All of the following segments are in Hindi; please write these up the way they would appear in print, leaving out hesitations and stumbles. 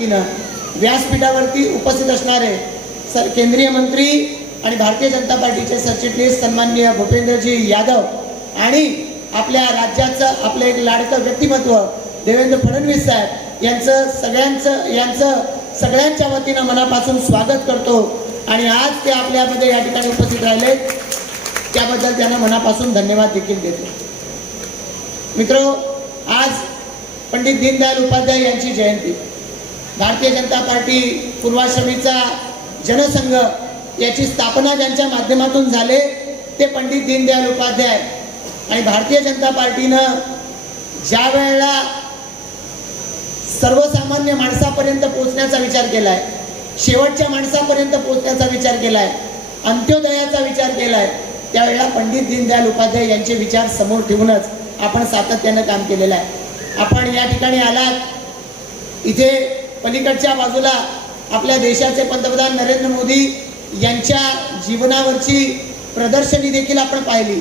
वतीनं व्यासपीठावरती उपस्थित असणारे केंद्रीय मंत्री आणि भारतीय जनता पार्टीचे सरचिटणीस सन्माननीय भूपेंद्रजी यादव आणि आपल्या राज्याचं आपलं एक लाडकं व्यक्तिमत्व देवेंद्र फडणवीस साहेब यांचं सगळ्यांच्या वतीनं मनापासून स्वागत करतो आणि आज ते आपल्यामध्ये या ठिकाणी उपस्थित राहिले त्याबद्दल त्यांना मनापासून धन्यवाद देखील देतो। मित्रो, आज पंडित दीनदयाल उपाध्याय यांची जयंती, भारतीय जनता पार्टी पूर्वाश्रमीचा जनसंघ याची स्थापना ज्यांच्या माध्यमातून झाले ते पंडित दीनदयाल उपाध्याय आणि भारतीय जनता पार्टीनं ज्या वेळेला सर्वसामान्य माणसापर्यंत पोहोचण्याचा विचार केलाय, शेवटच्या माणसापर्यंत पोहोचण्याचा विचार केलाय, अंत्योदयाचा विचार केलाय, त्यावेळेला पंडित दीनदयाल उपाध्याय यांचे विचार समोर ठेवूनच आपण सातत्यानं काम केलेलं आहे। आपण या ठिकाणी आलात, इथे पलीकडच्या बाजूला आपल्या देशाचे पंतप्रधान नरेंद्र मोदी यांच्या जीवनावरची प्रदर्शनी देखील आपण पाहिली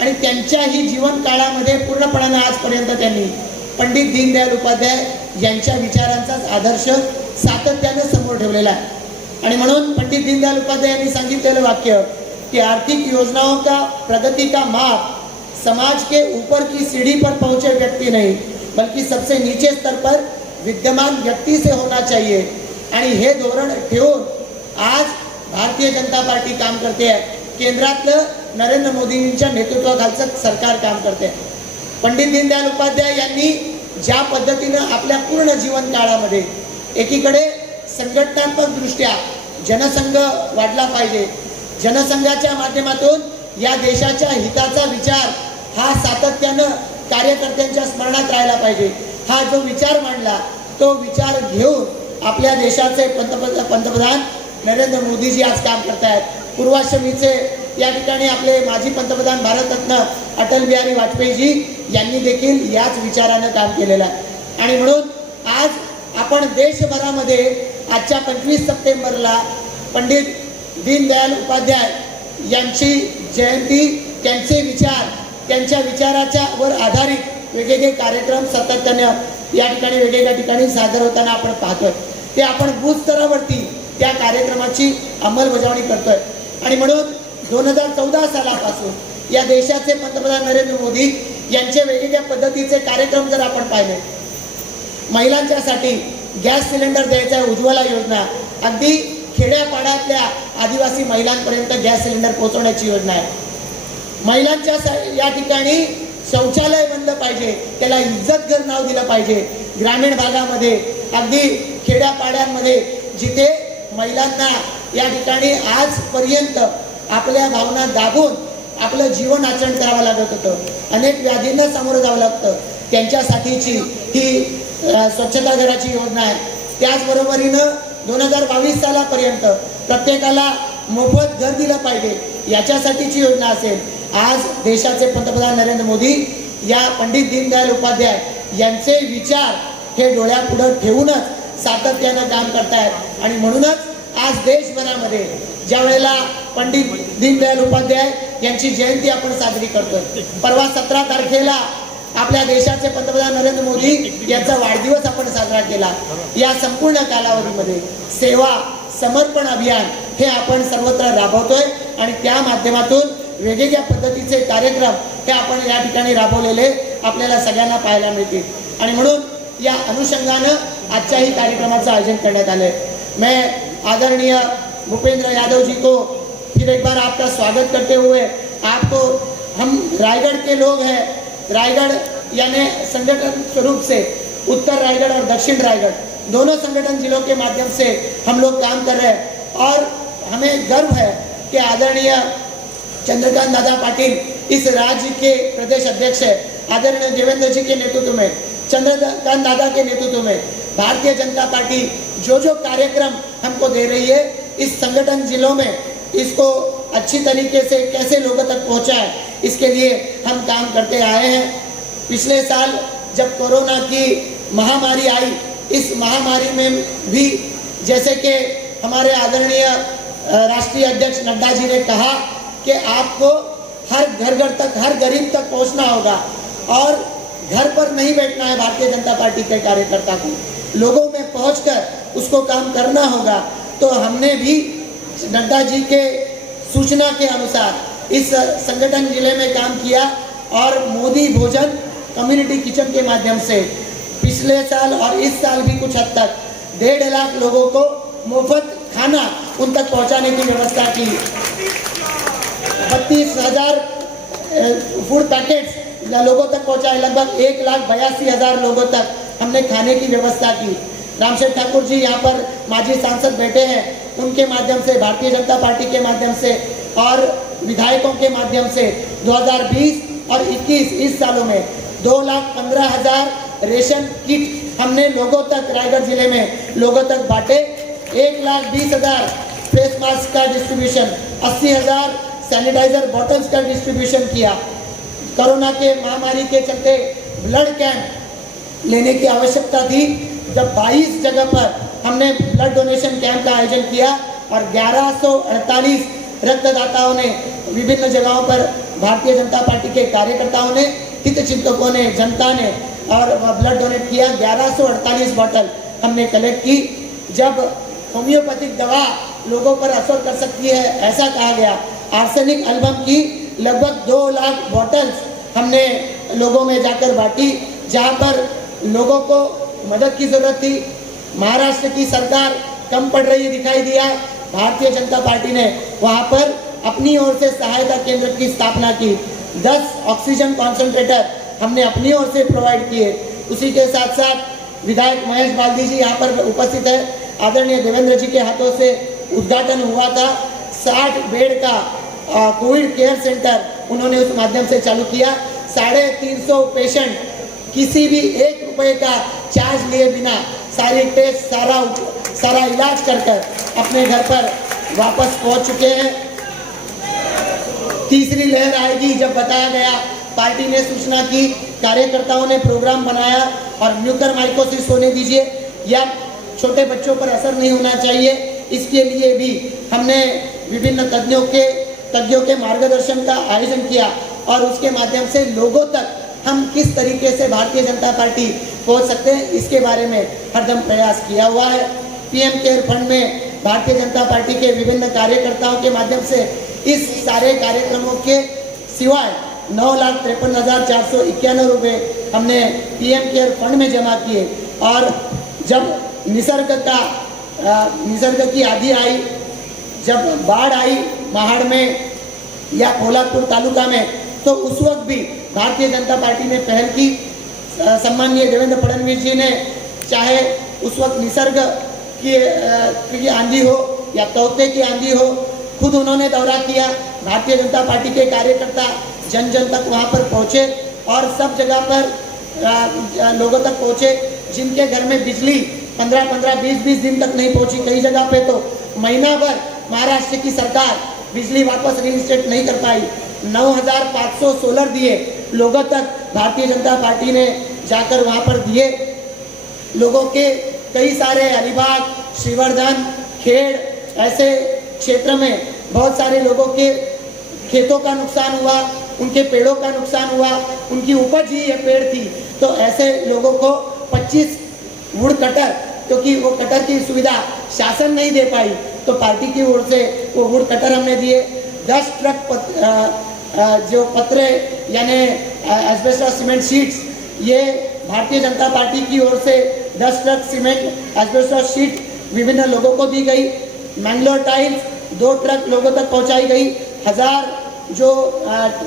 आणि त्यांच्याही जीवन काळामध्ये पूर्णपणाने आजपर्यंत त्यांनी पंडित दीनदयाल उपाध्याय यांच्या विचारांचाच आदर्श सातत्याने समोर ठेवलेला आहे। आणि म्हणून पंडित दीनदयाल उपाध्याय यांनी सांगितलेलं वाक्य कि आर्थिक योजनाओं का प्रगति का माप समाज के ऊपर की सीढ़ी पर पहुंचे व्यक्ति नहीं बल्कि सबसे नीचे स्तर पर विद्यमान व्यक्ति से होना चाहिए। आणि हे धोरण ठेवून आज भारतीय जनता पार्टी काम करते आहे, केंद्रातलं नरेंद्र मोदींच्या नेतृत्वाखालचं सरकार काम करते आहे। पंडित दीनदयाल उपाध्याय यांनी ज्या पद्धतीनं आपल्या पूर्ण जीवन काळामध्ये एकीकडे संघटनात्मक दृष्ट्या जनसंघ वाढला पाहिजे, जनसंघाच्या माध्यमातून या देशाच्या हिताचा विचार हा सातत्यानं कार्यकर्त्यांच्या स्मरणात राहिला पाहिजे, हा जो विचार मांडला तो विचार घेऊन आपल्या देशाचे पंतप्रधान नरेंद्र मोदीजी आज काम करतायत। पूर्वाश्रमीचे या ठिकाणी आपले माजी पंतप्रधान भारतरत्न अटल बिहारी वाजपेयीजी यांनी देखील याच विचारानं काम केलेलं आहे। आणि म्हणून आज आपण देशभरामध्ये आजच्या 25 सप्टेंबरला पंडित दीनदयाल उपाध्याय यांची जयंती, त्यांचे विचार, त्यांच्या विचाराच्या वर आधारित वेगवेगळे कार्यक्रम सातत्यानं या ठिकाणी वेगवेगळ्या ठिकाणी सादर होताना आपण पाहतोय। ते आपण बूथ स्तरावरती त्या कार्यक्रमाची अंमलबजावणी करतोय। आणि म्हणून 2014 सालापासून या देशाचे पंतप्रधान नरेंद्र मोदी यांचे वेगवेगळ्या पद्धतीचे कार्यक्रम जर आपण पाहिले, महिलांच्यासाठी गॅस सिलेंडर द्यायचा उज्ज्वला योजना, अगदी खेड्यापाड्यातल्या आदिवासी महिलांपर्यंत गॅस सिलेंडर पोहोचवण्याची योजना आहे। महिलांच्या या ठिकाणी शौचालय बंद पाहिजे, त्याला इज्जत घर नाव दिलं पाहिजे। ग्रामीण भागामध्ये अगदी खेड्यापाड्यांमध्ये जिथे महिलांना या ठिकाणी आजपर्यंत आपल्या भावना दाबून आपलं जीवन आचरण करावं लागत होतं, अनेक व्याधींना सामोरं जावं लागतं, त्यांच्यासाठीची ही स्वच्छता घराची योजना आहे। त्याचबरोबरीनं 2022 सालापर्यंत प्रत्येकाला मोफत घर दिलं पाहिजे याच्यासाठीची योजना असेल। आज देशाचे पंतप्रधान नरेंद्र मोदी या पंडित दीनदयाल उपाध्याय यांचे विचार हे डोळ्यापुढे ठेवूनच सातत्यानं काम करतायत। आणि म्हणूनच आज देशभरामध्ये ज्या वेळेला पंडित दीनदयाल उपाध्याय यांची जयंती आपण साजरी करतोय, परवा 17 तारखेला आपल्या देशाचे पंतप्रधान नरेंद्र मोदी यांचा वाढदिवस आपण साजरा केला। या संपूर्ण कालावधीमध्ये सेवा समर्पण अभियान हे आपण सर्वत्र राबवतोय आणि त्या माध्यमातून वेगवेगळ्या पद्धतीचे कार्यक्रम हे आपण या ठिकाणी राबवलेले आपल्याला सगळ्यांना पाहायला मिळतील। आणि म्हणून या अनुषंगानं आजच्याही कार्यक्रमाचं आयोजन करण्यात आले। मैं आदरणीय भूपेंद्र यादव जी को फिर एक बार आपका स्वागत करते हुए, आपको हम रायगढ़ के लोग हैं, रायगढ़ यानी संगठन स्वरूप से उत्तर रायगढ़ और दक्षिण रायगढ़ दोनों संगठन जिलों के माध्यम से हम लोग काम कर रहे हैं और हमें गर्व है कि आदरणीय चंद्रकांत दादा पाटिल इस राज्य के प्रदेश अध्यक्ष है। आदरणीय देवेंद्र जी के नेतृत्व में, चंद्रकांत दादा के नेतृत्व में भारतीय जनता पार्टी जो जो कार्यक्रम हमको दे रही है, इस संगठन जिलों में इसको अच्छी तरीके से कैसे लोगों तक पहुंचाए, इसके लिए हम काम करते आए हैं। पिछले साल जब कोरोना की महामारी आई, इस महामारी में भी जैसे कि हमारे आदरणीय राष्ट्रीय अध्यक्ष नड्डा जी ने कहा कि आपको हर घर तक, हर गरीब तक पहुंचना होगा और घर पर नहीं बैठना है। भारतीय जनता पार्टी के कार्यकर्ता को लोगों में पहुंचकर उसको काम करना होगा। तो हमने भी नड्डा जी के सूचना के अनुसार इस संगठन जिले में काम किया और मोदी भोजन कम्युनिटी किचन के माध्यम से पिछले साल और इस साल भी कुछ हद तक 1.5 लाख लोगों को मुफ्त खाना उन तक पहुंचाने की व्यवस्था की। 32,000 फूड पैकेट्स लोगों तक पहुंचाए, लगभग 1,82,000 लोगों तक हमने खाने की व्यवस्था की। रामशेठ ठाकुर जी यहाँ पर माजी सांसद बैठे हैं, उनके माध्यम से, भारतीय जनता पार्टी के माध्यम से और विधायकों के माध्यम से 2020 और 21 इस सालों में 2,15,000 रेशन किट हमने लोगों तक, रायगढ़ जिले में लोगों तक बांटे। 1,20,000 फेस मास्क का डिस्ट्रीब्यूशन, 80,000 सैनिटाइजर बॉटल्स का डिस्ट्रीब्यूशन किया। कोरोना के महामारी के चलते ब्लड कैंप लेने की आवश्यकता थी, जब 22 जगह पर हमने ब्लड डोनेशन कैंप का आयोजन किया और 1148 रक्तदाताओं ने विभिन्न जगहों पर, भारतीय जनता पार्टी के कार्यकर्ताओं ने, हितचिंतकों ने, जनता ने और ब्लड डोनेट किया। 1148 बॉटल हमने कलेक्ट की। जब होम्योपैथिक दवा लोगों पर असर कर सकती है ऐसा कहा गया, आर्सेनिक एल्बम की लगभग 2 लाख बॉटल्स हमने लोगों में जाकर बांटी। जहां पर लोगों को मदद की जरूरत थी, महाराष्ट्र की सरकार कम पड़ रही दिखाई दिया, भारतीय जनता पार्टी ने वहां पर अपनी ओर से सहायता केंद्र की स्थापना की। 10 ऑक्सीजन कॉन्सेंट्रेटर हमने अपनी ओर से प्रोवाइड किए। उसी के साथ साथ विधायक महेश बाल्दी जी यहाँ पर उपस्थित है, आदरणीय देवेंद्र जी के हाथों से उद्घाटन हुआ था। 60 बेड का कोविड केयर सेंटर उन्होंने उस माध्यम से चालू किया। 350 पेशेंट किसी भी 1 रुपए का चार्ज लिए बिना सारी टेस्ट, सारा इलाज कर अपने घर पर वापस पहुंच चुके हैं। तीसरी लहर आएगी जब बताया गया, पार्टी ने सूचना की, कार्यकर्ताओं ने प्रोग्राम बनाया और म्यूकरमाइकोसिस होने दीजिए या छोटे बच्चों पर असर नहीं होना चाहिए, इसके लिए भी हमने विभिन्न तज्ञों के मार्गदर्शन का आयोजन किया और उसके माध्यम से लोगों तक हम किस तरीके से भारतीय जनता पार्टी पहुंच सकते हैं इसके बारे में हरदम प्रयास किया हुआ है। पीएम केयर फंड में भारतीय जनता पार्टी के विभिन्न कार्यकर्ताओं के माध्यम से इस सारे कार्यक्रमों के सिवाय 9,53,491 रुपये हमने पीएम केयर फंड में जमा किए। और जब निसर्ग की आंधी आई, जब बाढ़ आई महाड़ में या कोल्हापुर तालुका में, तो उस वक्त भी भारतीय जनता पार्टी ने पहल की। सम्माननीय देवेंद्र फडणवीस जी ने, चाहे उस वक्त निसर्ग की आंधी हो या तोते की आंधी हो, खुद उन्होंने दौरा किया। भारतीय जनता पार्टी के कार्यकर्ता जन जन तक वहाँ पर पहुँचे और सब जगह पर लोगों तक पहुँचे जिनके घर में बिजली 15-15, 20-20 दिन तक नहीं पहुँची। कई जगह पे तो महीना भर महाराष्ट्र की सरकार बिजली वापस रीइंस्टेट नहीं कर पाई। 9,500 सोलर दिए लोगों तक भारतीय जनता पार्टी ने जाकर वहाँ पर दिए। लोगों के कई सारे अलीबाग, श्रीवर्धन, खेड़ ऐसे क्षेत्र में बहुत सारे लोगों के खेतों का नुकसान हुआ, उनके पेड़ों का नुकसान हुआ, उनकी उपज ही ये पेड़ थी। तो ऐसे लोगों को 25 वुड कटर, क्योंकि वो कटर की सुविधा शासन नहीं दे पाई, तो पार्टी की ओर से वो वुड कटर हमने दिए। 10 ट्रक जो पत्रे यानी एस्बेस्टॉस सीमेंट शीट्स, ये भारतीय जनता पार्टी की ओर से 10 ट्रक सीमेंट एस्बेस्टॉस शीट विभिन्न लोगों को दी गई। मैंगलोर टाइल्स 2 ट्रक लोगों तक पहुंचाई गई। 1000 जो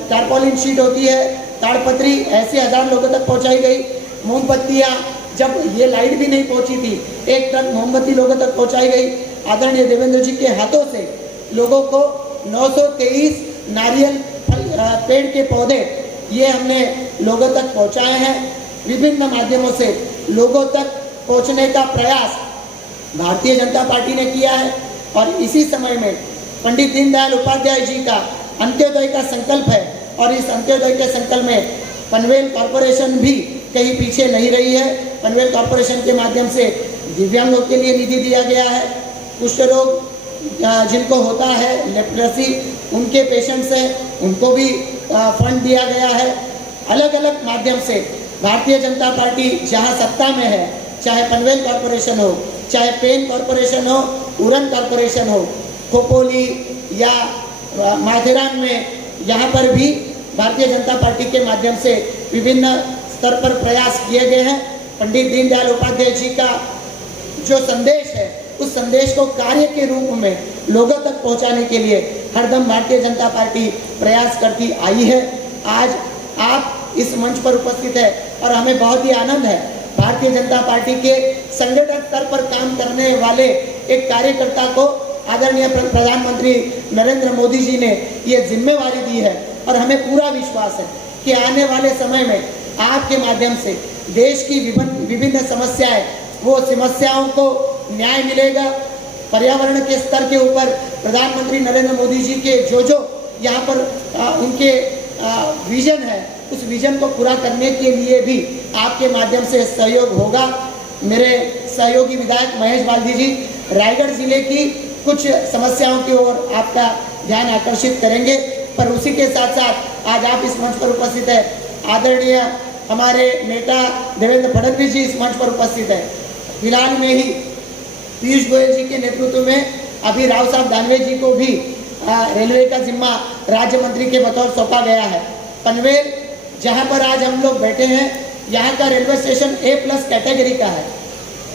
टारपोलिन शीट होती है, ताड़पत्री, ऐसे 1000 लोगों तक पहुंचाई गई। मोमबत्तियाँ, जब ये लाइट भी नहीं पहुंची थी, 1 ट्रक मोमबत्ती लोगों तक पहुंचाई गई। आदरणीय देवेंद्र जी के हाथों से लोगों को 923 नारियल पेड़ के पौधे ये हमने लोगों तक पहुंचाए हैं। विभिन्न माध्यमों से लोगों तक पहुंचने का प्रयास भारतीय जनता पार्टी ने किया है और इसी समय में पंडित दीनदयाल उपाध्याय जी का अंत्योदय का संकल्प है और इस अंत्योदय के संकल्प में पनवेल कॉरपोरेशन भी कहीं पीछे नहीं रही है। पनवेल कॉरपोरेशन के माध्यम से दिव्यांगों के लिए निधि दिया गया है। कुष्ठ रोग जिनको होता है, लेप्रेसी, उनके पेशेंट्स हैं, उनको भी फंड दिया गया है। अलग अलग माध्यम से भारतीय जनता पार्टी जहां सत्ता में है चाहे पनवेल कॉरपोरेशन हो, चाहे पेन कॉरपोरेशन हो, उरन कॉरपोरेशन हो, खोपोली या माथेरान में, यहाँ पर भी भारतीय जनता पार्टी के माध्यम से विभिन्न स्तर पर प्रयास किए गए हैं। पंडित दीनदयाल उपाध्याय जी का जो संदेश है, उस संदेश को कार्य के रूप में लोगों तक पहुंचाने के लिए हरदम भारतीय जनता पार्टी प्रयास करती आई है। आज आप इस मंच पर उपस्थित है और हमें बहुत ही आनंद है। भारतीय जनता पार्टी के संगठन स्तर पर काम करने वाले एक कार्यकर्ता को आदरणीय प्रधानमंत्री नरेंद्र मोदी जी ने ये जिम्मेवारी दी है और हमें पूरा विश्वास है कि आने वाले समय में आपके माध्यम से देश की विभिन्न समस्याएं, वो समस्याओं को न्याय मिलेगा। पर्यावरण के स्तर के ऊपर प्रधानमंत्री नरेंद्र मोदी जी के जो यहाँ पर उनके विजन है, उस विजन को पूरा करने के लिए भी आपके माध्यम से सहयोग होगा। मेरे सहयोगी विधायक महेश बाल्दी जी रायगढ़ जिले की कुछ समस्याओं की ओर आपका ध्यान आकर्षित करेंगे, पर उसी के साथ साथ आज आप इस मंच पर उपस्थित है। आदरणीय हमारे नेता देवेंद्र फडणवीस जी इस मंच पर उपस्थित है। फिलहाल में ही पीयूष गोयल जी के नेतृत्व में अभी राव साहब दानवे जी को भी रेलवे का जिम्मा राज्य मंत्री के बतौर सौंपा गया है। पनवेल जहां पर आज हम लोग बैठे हैं, यहाँ का रेलवे स्टेशन A+ कैटेगरी का है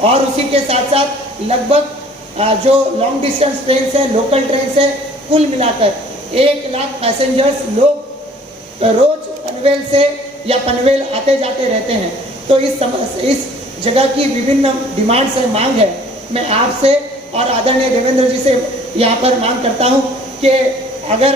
और उसी के साथ साथ लगभग जो लॉन्ग डिस्टेंस ट्रेन है, लोकल ट्रेन है, कुल मिलाकर 1 लाख पैसेंजर्स लोग रोज पनवेल से या पनवेल आते जाते रहते हैं। तो इस जगह की विभिन्न डिमांड्स है, मांग है। मैं आपसे और आदरणीय देवेंद्र जी से यहाँ पर मांग करता हूँ कि अगर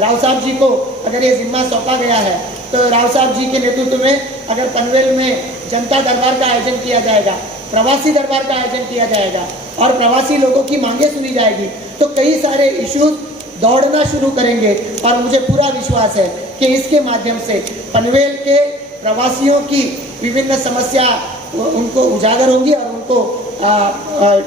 राव साहब जी को अगर ये जिम्मा सौंपा गया है तो राव साहब जी के नेतृत्व में अगर पनवेल में जनता दरबार का आयोजन किया जाएगा, प्रवासी दरबार का आयोजन किया जाएगा और प्रवासी लोगों की मांगे सुनी जाएगी, तो कई सारे इश्यूज दौड़ना शुरू करेंगे। और मुझे पूरा विश्वास है कि इसके माध्यम से पनवेल के प्रवासियों की विभिन्न समस्या उनको उजागर होंगी और उनको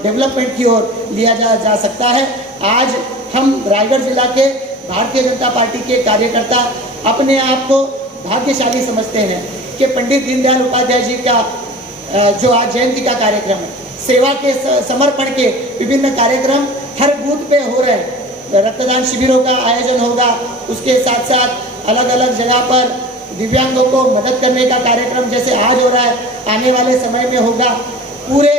डेवलपमेंट की ओर लिया जा सकता है। आज हम रायगढ़ जिला के भारतीय जनता पार्टी के कार्यकर्ता अपने आप को भाग्यशाली समझते हैं कि पंडित दीनदयाल उपाध्याय जी का जो आज जयंती का कार्यक्रम है, सेवा के समर्पण के विभिन्न कार्यक्रम हर बूथ पे हो रहे हैं। रक्तदान शिविरों का आयोजन होगा, उसके साथ साथ अलग अलग जगह पर दिव्यांगों को मदद करने का कार्यक्रम जैसे आज हो रहा है, आने वाले समय में होगा। पूरे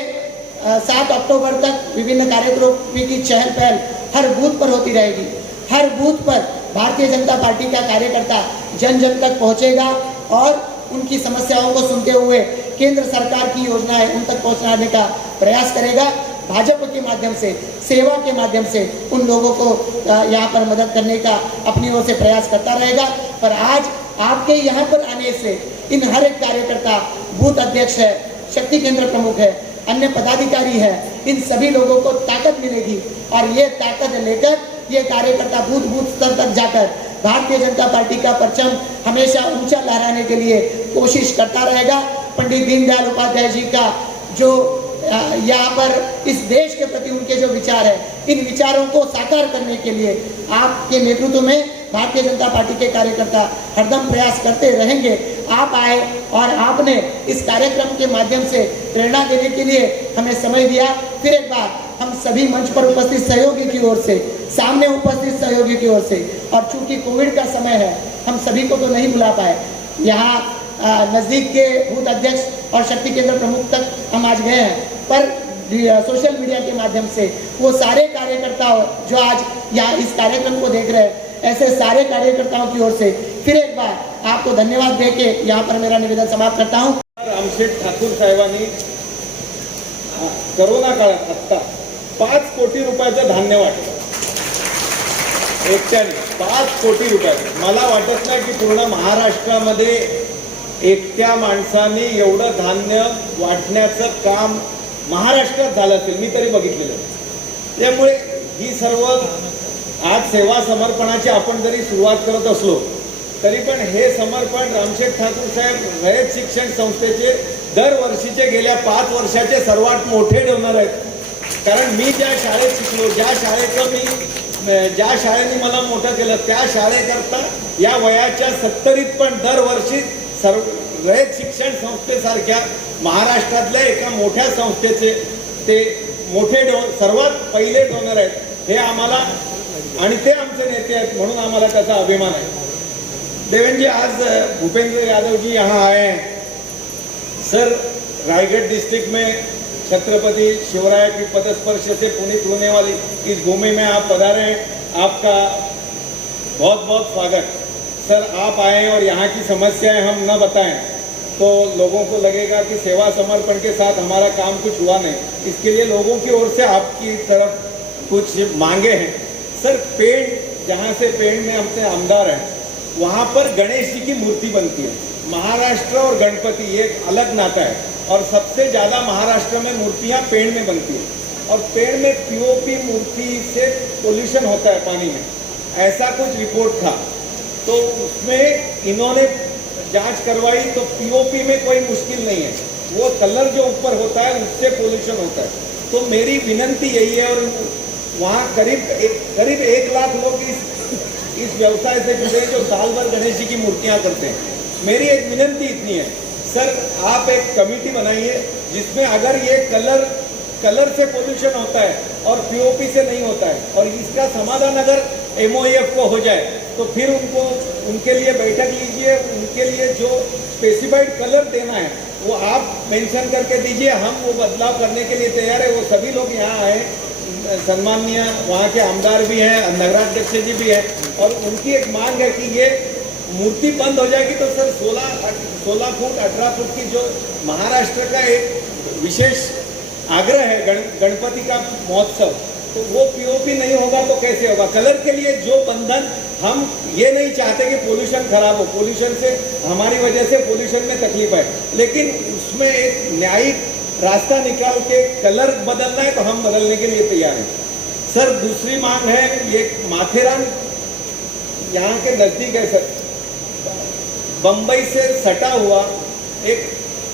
7 अक्टूबर तक विभिन्न कार्यक्रमों की चहल पहल हर बूथ पर होती रहेगी। हर बूथ पर भारतीय जनता पार्टी का कार्यकर्ता जन जन तक पहुंचेगा और उनकी समस्याओं को सुनते हुए केंद्र सरकार की योजनाएं उन तक पहुंचाने का प्रयास करेगा। भाजपा के माध्यम से, सेवा के माध्यम से उन लोगों को यहाँ पर मदद करने का अपनी ओर से प्रयास करता रहेगा। पर आज आपके यहाँ पर आने से इन हर एक कार्यकर्ता, बूथ अध्यक्ष है, शक्ति केंद्र प्रमुख है, अन्य पदाधिकारी है, इन सभी लोगों को ताकत मिलेगी और ये ताकत लेकर ये कार्यकर्ता बूथ स्तर तक जाकर भारतीय जनता पार्टी का परचम हमेशा ऊंचा लहराने के लिए कोशिश करता रहेगा। पंडित दीनदयाल उपाध्याय जी का जो यहाँ पर इस देश के प्रति उनके जो विचार है, इन विचारों को साकार करने के लिए आपके नेतृत्व में भारतीय जनता पार्टी के कार्यकर्ता हरदम प्रयास करते रहेंगे। आप आए और आपने इस कार्यक्रम के माध्यम से प्रेरणा देने के लिए हमें समय दिया। फिर एक बार हम सभी मंच पर उपस्थित सहयोगी की ओर से, सामने उपस्थित सहयोगी की ओर से, और चूंकि कोविड का समय है हम सभी को तो नहीं बुला पाए, यहाँ नज़दीक के बूथ अध्यक्ष और शक्ति केंद्र प्रमुख तक हम आज गए हैं, पर सोशल मीडिया के माध्यम से वो सारे कार्यकर्ता जो आज यहाँ इस कार्यक्रम को देख रहे हैं, ऐसे सारे कार्यकर्ताओं की ओर से फिर एक बार आपको धन्यवाद दे के यहाँ पर मेरा निवेदन समाप्त करता हूँ। रामशेठ ठाकूर साहेबांनी कोरोना काळात आता 5 कोटी रुपयाचं धान्य वाटलं एकट्याने, 5 कोटी रुपये। मला वाटत नाही की पूर्ण महाराष्ट्रामध्ये एकट्या माणसाने एवढं धान्य वाटण्याचं काम महाराष्ट्रात झालं असेल, मी तरी बघितलेलं। त्यामुळे ही सर्व आज सेवा समर्पणाची आपण जरी सुरुवात करत असलो तरी पण हे समर्पण रामशेठ ठाकूर साहेब रयत शिक्षण संस्थेचे दरवर्षीचे गेल्या 5 वर्षाचे सर्वात मोठे डोनर आहेत। कारण मी ज्या शाळेत शिकलो, ज्या शाळेने मला मोठं केलं, त्या शाळेकरता या वयाच्या 70ीत पण दरवर्षी रयत शिक्षण संस्थेसारख्या महाराष्ट्रातल्या एका मोठ्या संस्थेचे ते मोठे सर्वात पहिले डोनर आहेत हे आम्हाला, आणि ते आमचे नेते आहेत म्हणून आम्हाला त्याचा अभिमान आहे. देवेंद्र जी, आज भूपेंद्र यादव जी यहाँ आए हैं. सर, रायगढ़ डिस्ट्रिक्ट में छत्रपति शिवराय की पदस्पर्श से पुनीत होने वाली इस भूमि में आप पधारे हैं. आपका बहुत बहुत स्वागत. सर, आप आए और यहाँ की समस्याएं हम न बताएं तो लोगों को लगेगा कि सेवा समर्पण के साथ हमारा काम कुछ हुआ नहीं. इसके लिए लोगों की ओर से आपकी तरफ कुछ मांगे हैं. सर, पेड़, जहाँ से पेड़ में हमसे आमदार हैं, वहाँ पर गणेश जी की मूर्ति बनती है. महाराष्ट्र और गणपति एक अलग नाता है और सबसे ज़्यादा महाराष्ट्र में मूर्तियाँ पेड़ में बनती है. और पेड़ में पीओपी मूर्ति से पोल्यूशन होता है पानी में, ऐसा कुछ रिपोर्ट था. तो उसमें इन्होंने जांच करवाई तो पीओपी में कोई मुश्किल नहीं है, वो कलर जो ऊपर होता है उससे पोल्यूशन होता है. तो मेरी विनंती यही है, और वहाँ करीब 1 लाख लोग इस व्यवसाय से जुड़े जो साल भर गणेश जी की मूर्तियाँ करते हैं. मेरी एक विनंती इतनी है, सर, आप एक कमेटी बनाइए जिसमें अगर ये कलर से पोल्यूशन होता है और पीओपी से नहीं होता है, और इसका समाधान अगर एमओएफ को हो जाए तो फिर उनके लिए बैठक लीजिए. उनके लिए जो स्पेसिफाइड कलर देना है वो आप मेंशन करके दीजिए. हम वो बदलाव करने के लिए तैयार है. वो सभी लोग यहाँ आए, सम्माननीय वहाँ के आमदार भी हैं, नगराध्यक्ष जी भी हैं, और उनकी एक मांग है कि ये मूर्ति बंद हो जाएगी तो सर 16 फुट 18 फुट की जो महाराष्ट्र का एक विशेष आग्रह है गणपति का महोत्सव, तो वो पीओपी नहीं होगा तो कैसे होगा. कलर के लिए जो बंधन, हम ये नहीं चाहते कि पोल्यूशन खराब हो, पोल्यूशन से हमारी वजह से पोल्यूशन में तकलीफ है, लेकिन उसमें एक न्यायिक रास्ता निकाल के कलर बदलना है तो हम बदलने के लिए तैयार हैं. सर, दूसरी मांग है, ये माथेरान यहाँ के नज़दीक है सर, बम्बई से सटा हुआ एक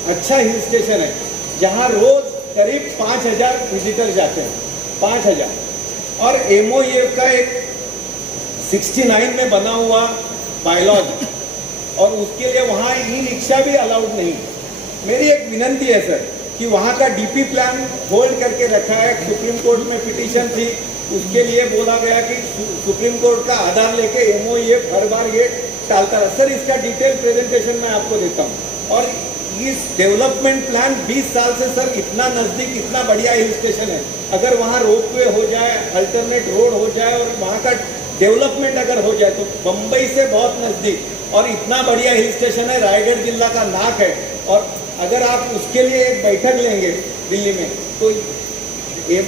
अच्छा हिल स्टेशन है जहाँ रोज करीब 5000 विजिटर जाते हैं, 5000. और एमओएफ का एक 69 में बना हुआ बायलॉज, और उसके लिए वहाँ ई रिक्शा भी अलाउड नहीं. मेरी एक विनंती है सर कि वहाँ का डीपी प्लान होल्ड करके रखा है. सुप्रीम कोर्ट में पिटीशन थी, उसके लिए बोला गया कि सुप्रीम कोर्ट का आधार लेके एमओएफ हर बार ये टालता रहा. सर, इसका डिटेल प्रेजेंटेशन मैं आपको देता हूँ. और इस डेवलपमेंट प्लान 20 साल से सर इतना नज़दीक, इतना बढ़िया हिल स्टेशन है, अगर वहाँ रोपवे हो जाए, अल्टरनेट रोड हो जाए और वहाँ का डेवलपमेंट अगर हो जाए तो बम्बई से बहुत नज़दीक और इतना बढ़िया हिल स्टेशन है, रायगढ़ जिला का नाक है. और अगर आप उसके लिए एक बैठक लेंगे दिल्ली में तो ये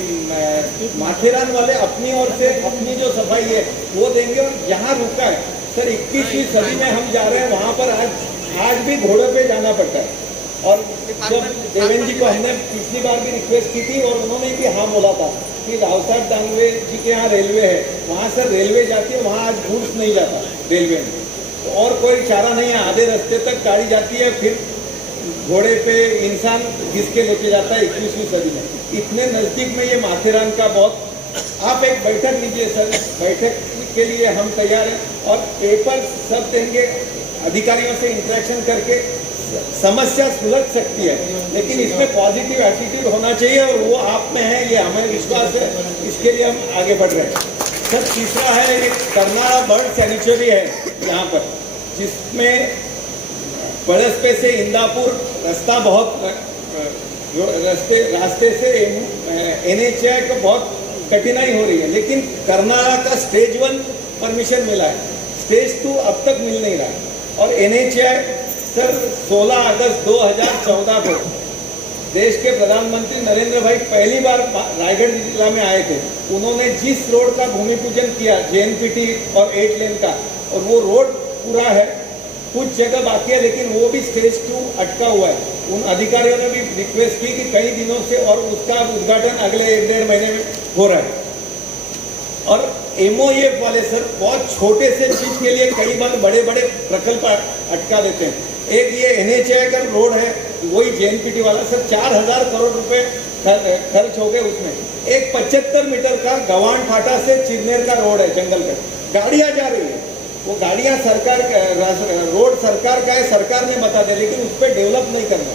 माथेरान वाले अपनी ओर से अपनी जो सफाई है वो देंगे. और जहाँ रुका है सर, 21वीं सदी में हम जा रहे हैं, वहाँ पर आज भी घोड़े पे जाना पड़ता है. और जब देवेंद्र जी को हमने पिछली बार भी रिक्वेस्ट की थी और उन्होंने भी हाँ बोला था कि राव साहब दानवे जी के यहाँ रेलवे है, वहाँ सर रेलवे जाती है, वहाँ आज गुड्स नहीं जाता रेलवे में, तो और कोई चारा नहीं है. आधे रास्ते तक गाड़ी जाती है, फिर घोड़े पे इंसान किसके लेके जाता है 21वीं सदी में. इतने नज़दीक में ये माथेरान का बहुत, आप एक बैठक लीजिए सर, बैठक के लिए हम तैयार हैं. और पेपर सब देंगे, अधिकारियों से इंटरेक्शन करके समस्या सुलझ सकती है, लेकिन इसमें पॉजिटिव एटीट्यूड होना चाहिए और वो आप में है, ये हमें विश्वास है. इसके लिए हम आगे बढ़ रहे हैं. सर, तीसरा है एक करनाड़ा बर्ड सैनिचुरी है यहाँ पर, जिसमें पड़सपे से इंदापुर रास्ता बहुत रास्ते से NHAI को बहुत कठिनाई हो रही है, लेकिन करनाड़ा का स्टेज 1 परमिशन मिला है, स्टेज 2 अब तक मिल नहीं रहा. और NHAI सर 16 अगस्त 2014 को देश के प्रधानमंत्री नरेंद्र भाई पहली बार रायगढ़ जिला में आए थे. उन्होंने जिस रोड का भूमि पूजन किया, JNPT और 8 लेन का, और वो रोड पूरा है, कुछ जगह बाकी है, लेकिन वो भी स्टेज 2 अटका हुआ है. उन अधिकारियों ने भी रिक्वेस्ट की कि कई दिनों से, और उसका उद्घाटन अगले 1-1.5 महीने में हो रहा है. और एमओएफ वाले सर बहुत छोटे से चीज के लिए कई बार बड़े बड़े प्रकल्प अटका देते हैं. एक ये NHAI का रोड है, वही JNPT वाला सर 4000 करोड़ रुपए खर्च हो गए उसमें. एक 75 मीटर का गवान फाटा से चिरनेर का रोड है, जंगल का, गाड़ियां जा रही है, वो गाड़ियाँ सरकार रोड सरकार का है, सरकार ने बता दे, लेकिन उस पर डेवलप नहीं करना।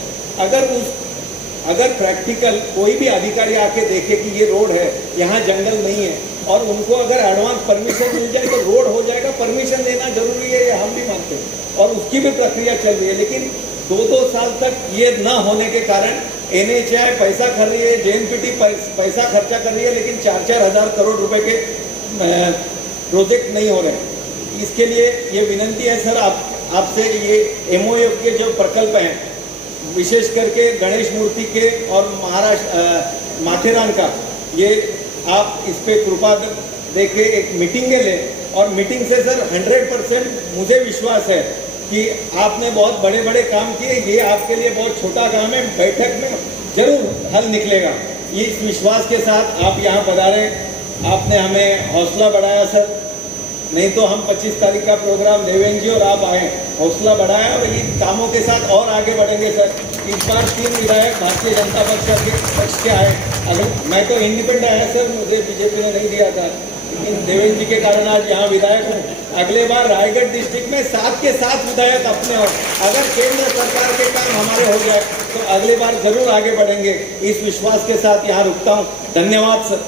अगर प्रैक्टिकल कोई भी अधिकारी आके देखे कि ये रोड है, यहाँ जंगल नहीं है, और उनको अगर एडवांस परमिशन मिल जाए तो रोड हो जाएगा। परमिशन लेना जरूरी है, ये हम भी मानते हैं, और उसकी भी प्रक्रिया चल रही है। लेकिन 2-2 साल तक ये न होने के कारण NHAI पैसा कर रही है, JNPT पैसा खर्चा कर रही है, लेकिन 4-4 हज़ार करोड़ रुपए के प्रोजेक्ट नहीं हो रहे। इसके लिए ये विनंती है सर आपसे, ये MOF के जो प्रकल्प हैं, विशेष करके गणेश मूर्ति के और महाराष्ट्र माथेरान का, ये आप इस पे कृपा देके एक मीटिंगें लें। और मीटिंग से सर 100% मुझे विश्वास है कि आपने बहुत बड़े बड़े काम किए, ये आपके लिए बहुत छोटा काम है, बैठक में जरूर हल निकलेगा। इस विश्वास के साथ आप यहाँ पधारे, आपने हमें हौसला बढ़ाया सर। नहीं तो हम 25 तारीख का प्रोग्राम देवेंद्र जी और आप आए, हौसला बढ़ाया, और इन कामों के साथ और आगे बढ़ेंगे सर। इस बार 3 विधायक भारतीय जनता पक्ष के आए। अगर मैं तो इंडिपेंडेंट आया सर, मुझे बीजेपी ने नहीं दिया था, लेकिन देवेंद्र जी के कारण आज यहाँ विधायक हूँ। अगले बार रायगढ़ डिस्ट्रिक्ट में 7 के 7 विधायक अपने हो। अगर केंद्र सरकार के काम हमारे हो जाए तो अगले बार जरूर आगे बढ़ेंगे। इस विश्वास के साथ यहाँ रुकता हूँ। धन्यवाद सर।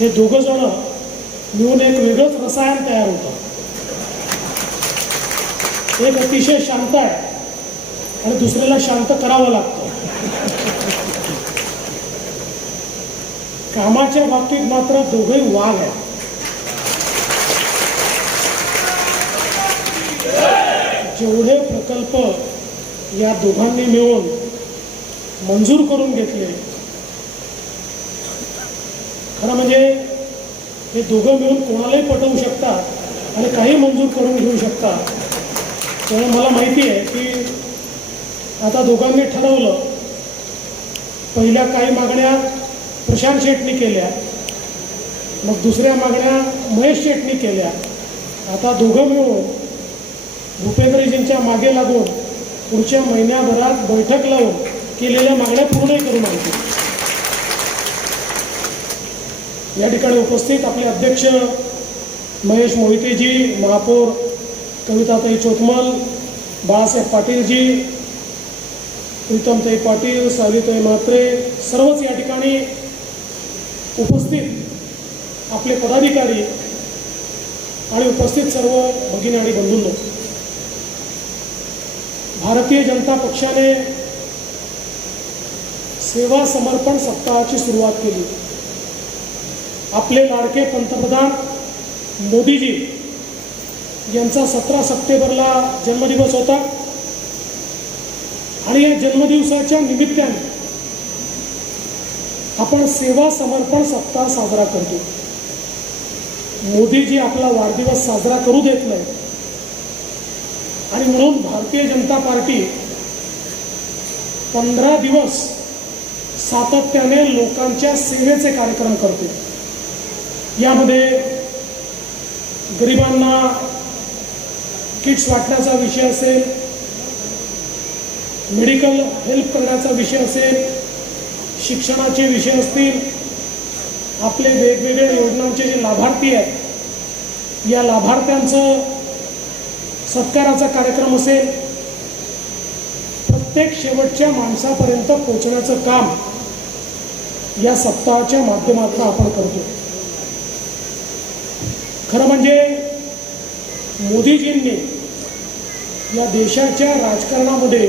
हे दोघं जण मिळून एक वेगळंच रसायन तयार होतं। एक अतिशय शांत आहे आणि दुसऱ्याला शांत करावं लागतं। कामाच्या बाबतीत मात्र दोघेही वाघ आहेत। जेवढे प्रकल्प या दोघांनी मिळून मंजूर करून घेतले, खरं म्हणजे हे दोघं मिळून कोणालाही पटवू शकतात आणि काही मंजूर करून घेऊ शकतात। त्यामुळे मला माहिती आहे की आता दोघांनी ठरवलं, पहिल्या काही मागण्या प्रशांत शेटनी केल्या, मग दुसऱ्या मागण्या महेश शेटनी केल्या। आता दोघं मिळून भूपेंद्रजींच्या मागे लागून पुढच्या महिन्याभरात बैठक लावून केलेल्या मागण्या पूर्ण करून आणतील। या ठिकाणी उपस्थित आपले अध्यक्ष महेश मोहितेजी, महापौर कविताताई चोतमल, बाळासाहेब पाटीलजी, प्रीतमताई पाटील, सावलीताई म्हात्रे, सर्वच या ठिकाणी उपस्थित आपले पदाधिकारी आणि उपस्थित सर्व भगिनी आणि बंधूंनो, भारतीय जनता पक्षाने सेवा समर्पण सप्ताहाची सुरुवात केली। आपले लाडके पंतप्रधान मोदीजी यांचा 17 सप्टेंबरला जन्मदिवस होता आणि या जन्मदिवसाच्या निमित्ताने आपण सेवा समर्पण सप्ताह साजरा करतो। मोदीजी आपला वाढदिवस साजरा करू देत नाही आणि म्हणून भारतीय जनता पार्टी 15 दिवस सातत्याने लोकांच्या सेवेचे कार्यक्रम करते। यामध्ये गरिबांना किट्स वाटण्याचा विषय असेल, मेडिकल हेल्प करण्याचा विषय असेल, शिक्षणाचे विषय असतील, आपले वेगवेगळ्या योजनांचे जे लाभार्थी आहेत या लाभार्थ्यांचं सत्काराचा कार्यक्रम असेल, प्रत्येक शेवटच्या माणसापर्यंत पोहोचण्याचं काम या सप्ताहाच्या माध्यमातून आपण करतो। खरं म्हणजे मोदीजींनी या देशाच्या राजकारणामध्ये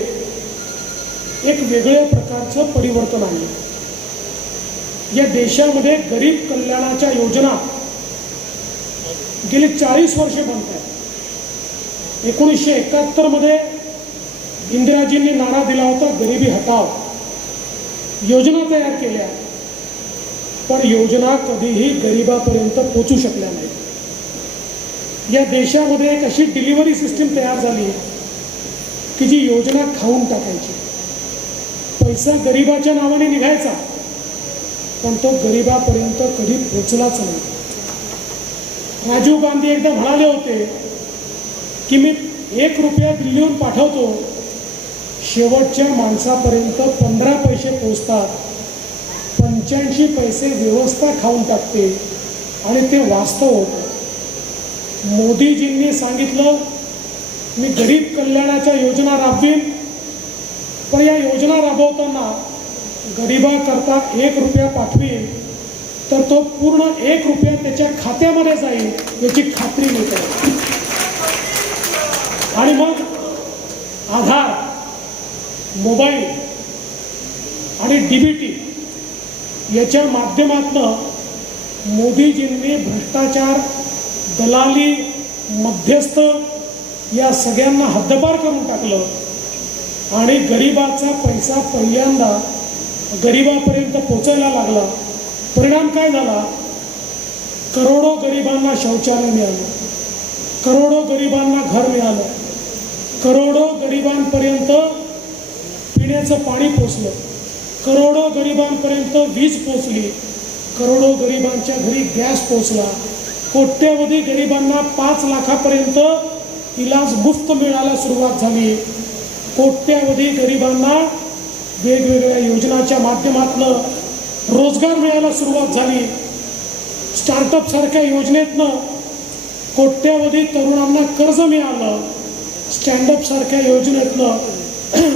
एक वेगळ्या प्रकारचं परिवर्तन आणलं। या देशामध्ये गरीब कल्याणाच्या योजना गेली 40 वर्षे बनतात। 1971 मध्ये इंदिराजींनी नारा दिला होता, गरिबी हटाव। योजना तयार केल्या, पण योजना कधीही गरिबापर्यंत पोहोचू शकल्या नाहीत। या देशामध्ये एक अशी डिलिव्हरी सिस्टीम तयार झाली की जी योजना खाऊन टाकायची। पैसा गरिबाच्या नावाने निघायचा, पण तो गरिबापर्यंत कधी पोचलाच नाही। राजीव गांधी एकदा म्हणाले होते की मी 1 रुपया दिल्लीहून पाठवतो, शेवटच्या माणसापर्यंत 15 पैसे पोचतात, 85 पैसे व्यवस्था खाऊन टाकते, आणि ते वास्तव होतं। मोदीजींनी सांगितलं मी गरीब कल्याणाच्या योजना राबवीन, पण या योजना राबवताना गरिबाकरता 1 रुपया पाठवीन तर तो पूर्ण 1 रुपया त्याच्या खात्यामध्ये जाईल याची खात्री मी करेन. आणि मग आधार, मोबाईल आणि DBT याच्या माध्यमातून मोदीजींनी भ्रष्टाचार, दलाली, मध्यस्थ या सगळ्यांना हद्दपार करून टाकलं आणि गरिबाचा पैसा पहिल्यांदा गरिबापर्यंत पोचायला लागला. परिणाम काय झाला? करोडो गरिबांना शौचालय मिळालं, करोडो गरिबांना घर मिळालं, करोडो गरिबांपर्यंत पिण्याचं पाणी पोचलं, करोडो गरिबांपर्यंत वीज पोचली, करोडो गरिबांच्या घरी गॅस पोचला, कोट्यवधी गरिबांना 5 लाखापर्यंत इलाज मुफ्त मिळायला सुरुवात झाली, कोट्यवधी गरिबांना वेगवेगळ्या योजनांच्या माध्यमातून रोजगार मिळायला सुरुवात झाली. स्टार्टअप सारख्या योजनेतनं कोट्यवधी तरुणांना कर्ज मिळालं. स्टँडअप सारख्या योजनेतनं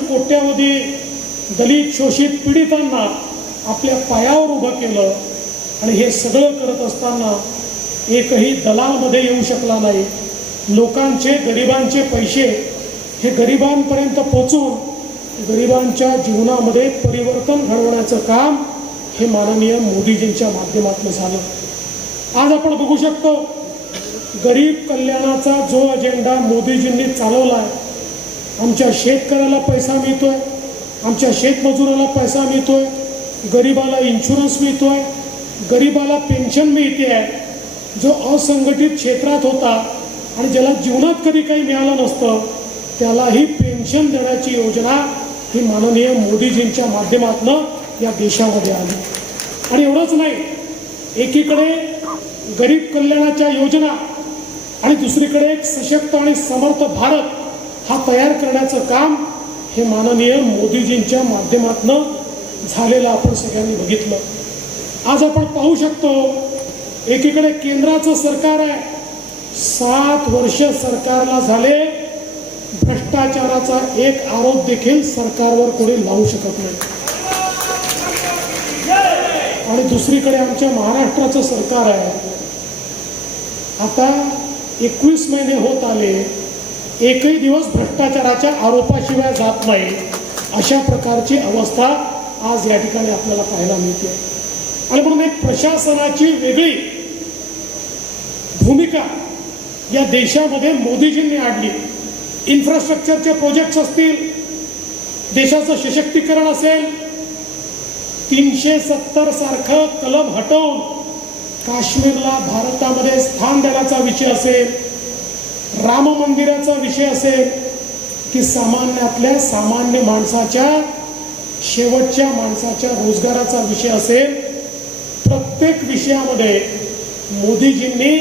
कोट्यवधी दलित, शोषित, पीडितांना आपल्या पायावर उभं केलं. आणि हे सगळं करत असताना एकही दलालमध्ये येऊ शकला नाही. लोकांचे, गरिबांचे पैसे हे गरिबांपर्यंत पोचून गरिबांच्या जीवनामध्ये परिवर्तन घडवण्याचं काम हे माननीय मोदीजींच्या माध्यमातून झालं. आज आपण बघू शकतो गरीब कल्याणाचा जो अजेंडा मोदीजींनी चालवला आहे, आमच्या शेतकऱ्याला पैसा मिळतोय, आमच्या शेतमजुराला पैसा मिळतोय, गरिबाला इन्शुरन्स मिळतोय, गरिबाला पेन्शन मिळते आहे. जो असंघटित क्षेत्रात होता आणि ज्याला जीवनात कधी काही मिळालं नसतं त्यालाही पेन्शन देण्याची योजना ही माननीय मोदीजींच्या माध्यमातून या देशामध्ये आली. आणि एवढंच नाही, एकीकडे गरीब कल्याणाच्या योजना आणि दुसरीकडे एक सशक्त आणि समर्थ भारत हा तयार करण्याचं काम हे माननीय मोदीजींच्या माध्यमातून झालेलं आपण सगळ्यांनी बघितलं. आज आपण पाहू शकतो एकीकडे केंद्राचं सरकार आहे, 7 वर्ष सरकारला झाले, भ्रष्टाचाराचा एक आरोप देखील सरकारवर कोणी लावू शकत नाही. आणि दुसरीकडे आमच्या महाराष्ट्राचं सरकार आहे, आता 21 महिने होत आले, एकही दिवस भ्रष्टाचाराच्या आरोपाशिवाय जात नाही. अशा प्रकारची अवस्था आज या ठिकाणी आपल्याला पाहायला मिळते. आणि म्हणून एक प्रशासनाची वेगळी भूमिका या देशामध्ये मोदीजींनी आणली. इन्फ्रास्ट्रक्चरचे प्रोजेक्ट्स असतील, देशाचं सशक्तीकरण असेल, 370 सारखं कलम हटवून काश्मीरला भारतामध्ये स्थान देण्याचा विषय असेल, राम मंदिराचा विषय असेल, की सामान्यातल्या सामान्य माणसाच्या, शेवटच्या माणसाच्या रोजगाराचा विषय असेल, प्रत्येक विषयामध्ये मोदीजींनी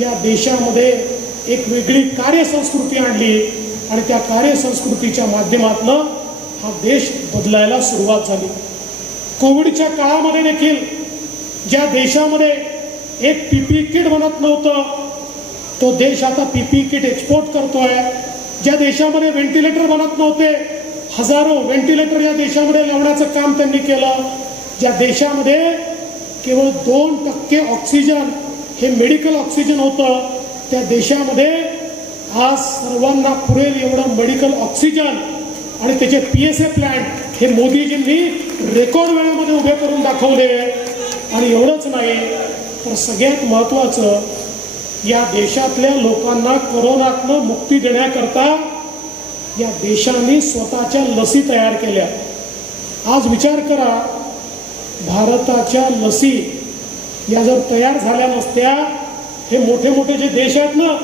या देशामध्ये एक वेगळी कार्यसंस्कृती आणली आणि त्या कार्यसंस्कृतीच्या माध्यमातून हा देश बदलायला सुरुवात झाली. कोविडच्या काळामध्ये देखील ज्या देशामध्ये एक PPE किट बनत नव्हतं तो देश आता PPE किट एक्सपोर्ट करतोय. ज्या देशामध्ये व्हेंटिलेटर बनत नव्हते, हजारो व्हेंटिलेटर या देशामध्ये लावण्याचं काम त्यांनी केलं. ज्या देशामध्ये केवळ 2% ऑक्सिजन हे मेडिकल ऑक्सिजन होतं, त्या देशामध्ये आज सर्वांना पुरेल एवढं मेडिकल ऑक्सिजन आणि त्याचे PSA प्लॅन्ट हे मोदीजींनी रेकॉर्ड वेळेमध्ये उभे करून दाखवले. आणि एवढंच नाही तर सगळ्यात महत्त्वाचं, या देशातल्या लोकांना कोरोनातनं मुक्ती देण्याकरता या देशाने स्वतःच्या लसी तयार केल्या. आज विचार करा, भारताच्या लसी या जर तयार झाल्या नसत्या, हे मोठे मोठे जे देश आहेत ना,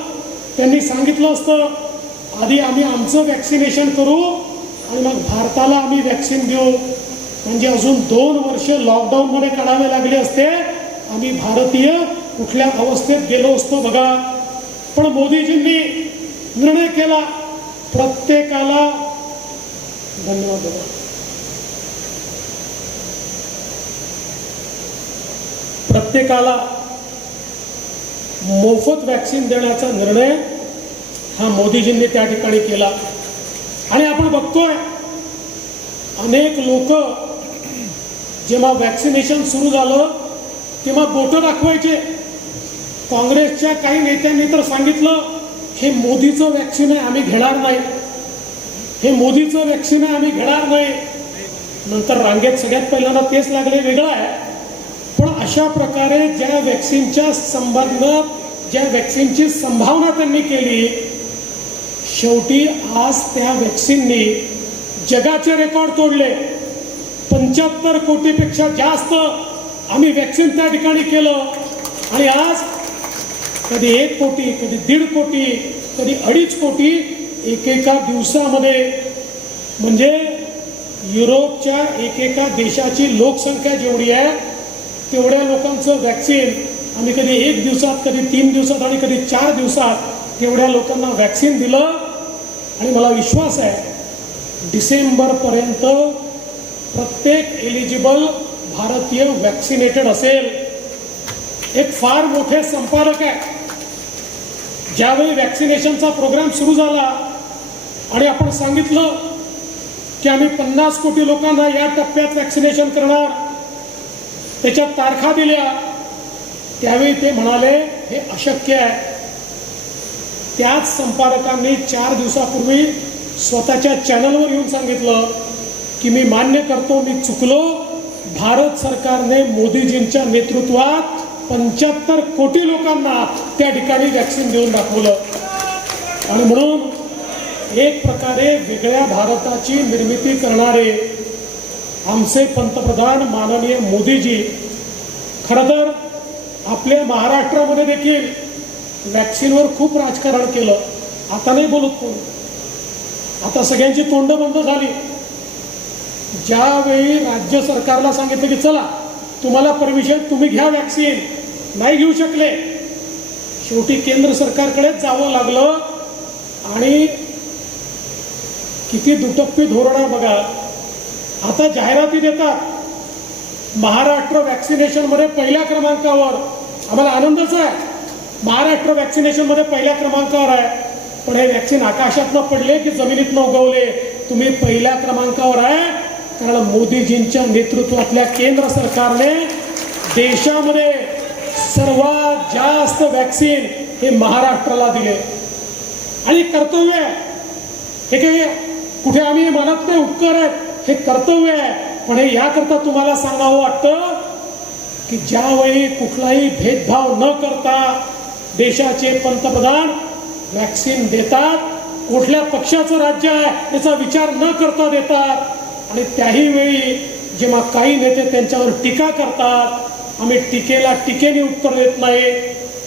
त्यांनी सांगितलं असतं आधी आम्ही आमचं वॅक्सिनेशन करू आणि मग भारताला आम्ही वॅक्सिन देऊ, म्हणजे अजून 2 वर्ष लॉकडाऊनमध्ये काढावे लागले असते, आम्ही भारतीय कुठल्या अवस्थेत गेलो असतो बघा. पण मोदीजींनी निर्णय केला, प्रत्येकाला, धन्यवाद बघा, प्रत्येकाला मोफत वॅक्सिन देण्याचा निर्णय हा मोदीजींनी त्या ठिकाणी केला. आणि आपण बघतोय अनेक लोक जेव्हा वॅक्सिनेशन सुरू झालं तेव्हा बोटं दाखवायचे. काँग्रेसच्या काही नेत्यांनी तर सांगितलं हे मोदीचं वॅक्सिन आहे, आम्ही घेणार नाही, हे मोदीचं वॅक्सिन आहे, आम्ही घेणार नाही. नंतर रांगेत सगळ्यात पहिल्यांदा तेच लागले, वेगळं आहे. पण अशा प्रकारे ज्या वॅक्सिनच्या संबंधात ज्या वॅक्सिनची संभावना त्यांनी केली, शेवटी आज त्या वॅक्सिननी जगाचे रेकॉर्ड तोडले. 75 कोटीपेक्षा जास्त आम्ही वॅक्सिन त्या ठिकाणी केलं. आणि आज कधी 1 कोटी, कधी 1.5 कोटी, कधी 2.5 कोटी एकेका दिवसामध्ये, म्हणजे युरोपच्या एकेका देशाची लोकसंख्या जेवढी आहे तेवढ्या लोकांचं वॅक्सिन आम्ही कधी 1 दिवसात, कधी 3 दिवसात आणि कधी 4 दिवसात तेवढ्या लोकांना वॅक्सिन दिलं. आणि मला विश्वास आहे डिसेंबरपर्यंत प्रत्येक एलिजिबल भारतीय वॅक्सिनेटेड असेल. एक फार मोठे संपादक आहे. ज्यावेळी वॅक्सिनेशनचा प्रोग्राम सुरू झाला आणि आपण सांगितलं की आम्ही 50 कोटी लोकांना या टप्प्यात वॅक्सिनेशन करणार, त्याच्या तारखा दिल्या, त्यावेळी ते म्हणाले हे अशक्य आहे. त्याच संपादकांनी 4 दिवसापूर्वी स्वतःच्या चॅनलवर येऊन सांगितलं की मी मान्य करतो, मी चुकलो. भारत सरकारने मोदीजींच्या नेतृत्वात 75 कोटी लोकांना त्या ठिकाणी वॅक्सिन देऊन दाखवलं. आणि म्हणून एक प्रकारे वेगळ्या भारताची निर्मिती करणारे आमचे पंतप्रधान माननीय मोदीजी खरं तर आपल्या महाराष्ट्रामध्ये देखील वॅक्सिनवर खूप राजकारण केलं. आता नाही बोलत कोणी, आता सगळ्यांची तोंड बंद झाली. ज्यावेळी राज्य सरकारला सांगितलं की चला तुम्हाला परमिशन, तुम्ही घ्या वॅक्सिन, नाही घेऊ शकले, शेवटी केंद्र सरकारकडेच जावं लागलं. आणि किती दुटप्पी धोरण आहे बघा. आता जाहिराती देतात महाराष्ट्र वॅक्सिनेशनमध्ये पहिल्या क्रमांकावर. आम्हाला आनंदच आहे, महाराष्ट्र वॅक्सिनेशनमध्ये पहिल्या क्रमांकावर आहे. पण हे वॅक्सिन आकाशातनं पडले की जमिनीतनं उगवले, तुम्ही पहिल्या क्रमांकावर आहे. कारण मोदीजींच्या नेतृत्वातल्या केंद्र सरकारने देशामध्ये सर्वात जास्त वॅक्सिन हे महाराष्ट्राला दिले. आणि कर्तव्य आहे हे, काही कुठे आम्ही म्हणत नाही उपकार आहेत, हे कर्तव्य आहे. पण हे याकरता तुम्हाला सांगावं वाटतं की ज्यावेळी कुठलाही भेदभाव न करता देशाचे पंतप्रधान वॅक्सिन देतात, कुठल्या पक्षाचं राज्य आहे याचा विचार न करता देतात. आणि त्याही वेळी जेव्हा काही नेते त्यांच्यावर टीका करतात, आम्ही टीकेला टीकेने उत्तर देत नाही,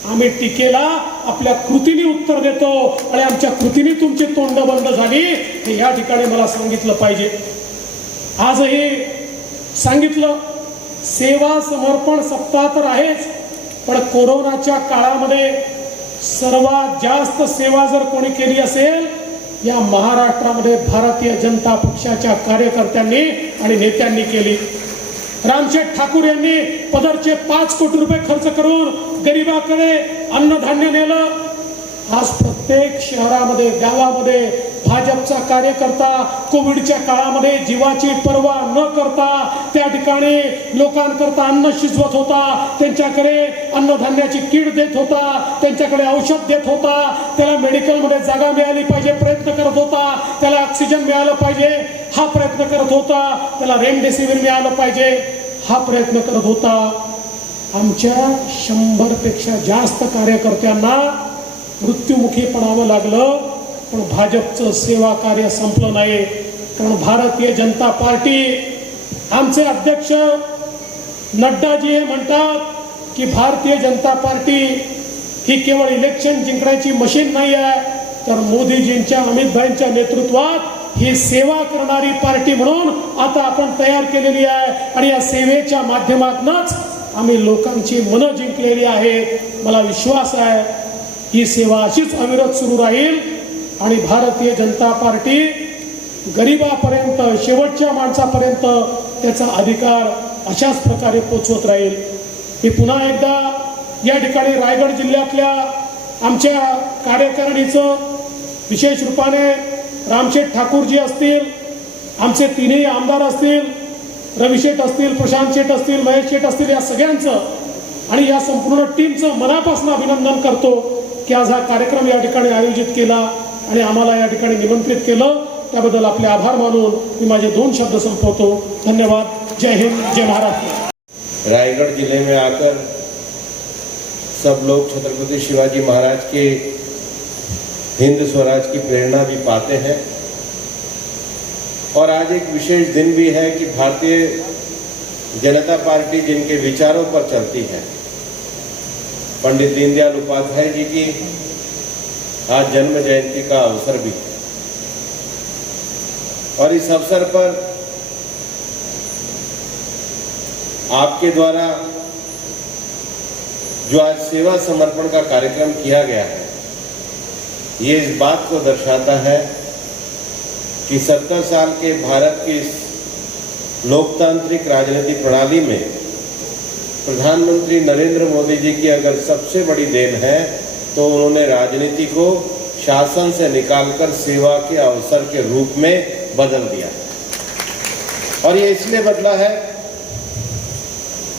आम्ही टीकेला आपल्या कृतीने उत्तर देतो. आणि आमच्या कृतीने तुमची तोंड बंद झाली हे या ठिकाणी मला सांगितलं पाहिजे. आजही सांगितलं, सेवा समर्पण सप्ताह तर आहेच, पण कोरोनाच्या काळामध्ये सर्वात जास्त सेवा जर कोणी केली असेल या महाराष्ट्रामध्ये भारतीय जनता पक्षाच्या कार्यकर्त्यांनी आणि नेत्यांनी केली. रामशेठ ठाकूर यांनी पदरचे 5 कोटी रुपये खर्च करून गरिबाकडे अन्नधान्य नेलं. आज प्रत्येक शहरामध्ये, गावामध्ये भाजपचा कार्यकर्ता कोविडच्या काळामध्ये जीवाची पर्वा न करता त्या ठिकाणी लोकांकरता अन्न शिजवत होता, त्यांच्याकडे अन्नधान्याची किट देत होता, त्यांच्याकडे औषध देत होता, त्याला मेडिकलमध्ये जागा मिळाली पाहिजे प्रयत्न करत होता, त्याला ऑक्सिजन मिळालं पाहिजे हा प्रयत्न करत होता, त्याला रेमडेसिवीर मिळालं पाहिजे हा प्रयत्न करत होता. आमच्या 100पेक्षा जास्त कार्यकर्त्यांना मृत्युमुखी पडावं लागलं, पण भाजपचं सेवा कार्य संपलं नाही. कारण भारतीय जनता पार्टी, आमचे अध्यक्ष नड्डाजी हे म्हणतात की भारतीय जनता पार्टी ही केवळ इलेक्शन जिंकण्याची मशीन नाही आहे, तर मोदीजींच्या, अमित भाईंच्या नेतृत्वात ही सेवा करणारी पार्टी म्हणून आता आपण तयार केलेली आहे. आणि या सेवेच्या माध्यमातूनच आम्ही लोकांची मनं जिंकलेली आहेत. मला विश्वास आहे ही सेवा अशीच अविरत सुरू राहील आणि भारतीय जनता पार्टी गरिबापर्यंत, शेवटच्या माणसापर्यंत त्याचा अधिकार अशाच प्रकारे पोचवत राहील. मी पुन्हा एकदा या ठिकाणी रायगड जिल्ह्यातल्या आमच्या कार्यकारिणीचं विशेष रूपाने रामशेठ ठाकूरजी असतील, आमचे तीनही आमदार असतील, रवी शेठ असतील, प्रशांत शेठ असतील, महेश शेठ असतील, या सगळ्यांचं आणि या संपूर्ण टीमचं मनापासून अभिनंदन करतो की आज हा कार्यक्रम या ठिकाणी आयोजित केला आणि आम्हाला या ठिकाणी निमंत्रित केलं, त्याबद्दल आपले आभार मानून मी माझे 2 शब्द संपवतो. धन्यवाद. जय हिंद, जय महाराष्ट्र. रायगढ़ जिले में आकर सब लोग छत्रपति शिवाजी महाराज के हिंद स्वराज की प्रेरणा भी पाते हैं और आज एक विशेष दिन भी है कि भारतीय जनता पार्टी जिनके विचारों पर चलती है, पंडित दीनदयाल उपाध्याय जी की आज जन्म जयंती का अवसर भी है और इस अवसर पर आपके द्वारा जो आज सेवा समर्पण का कार्यक्रम किया गया है, ये इस बात को दर्शाता है कि 70 साल के भारत की इस लोकतांत्रिक राजनीतिक प्रणाली में प्रधानमंत्री नरेंद्र मोदी जी की अगर सबसे बड़ी देन है तो उन्होंने राजनीति को शासन से निकालकर सेवा के अवसर के रूप में बदल दिया और ये इसलिए बदला है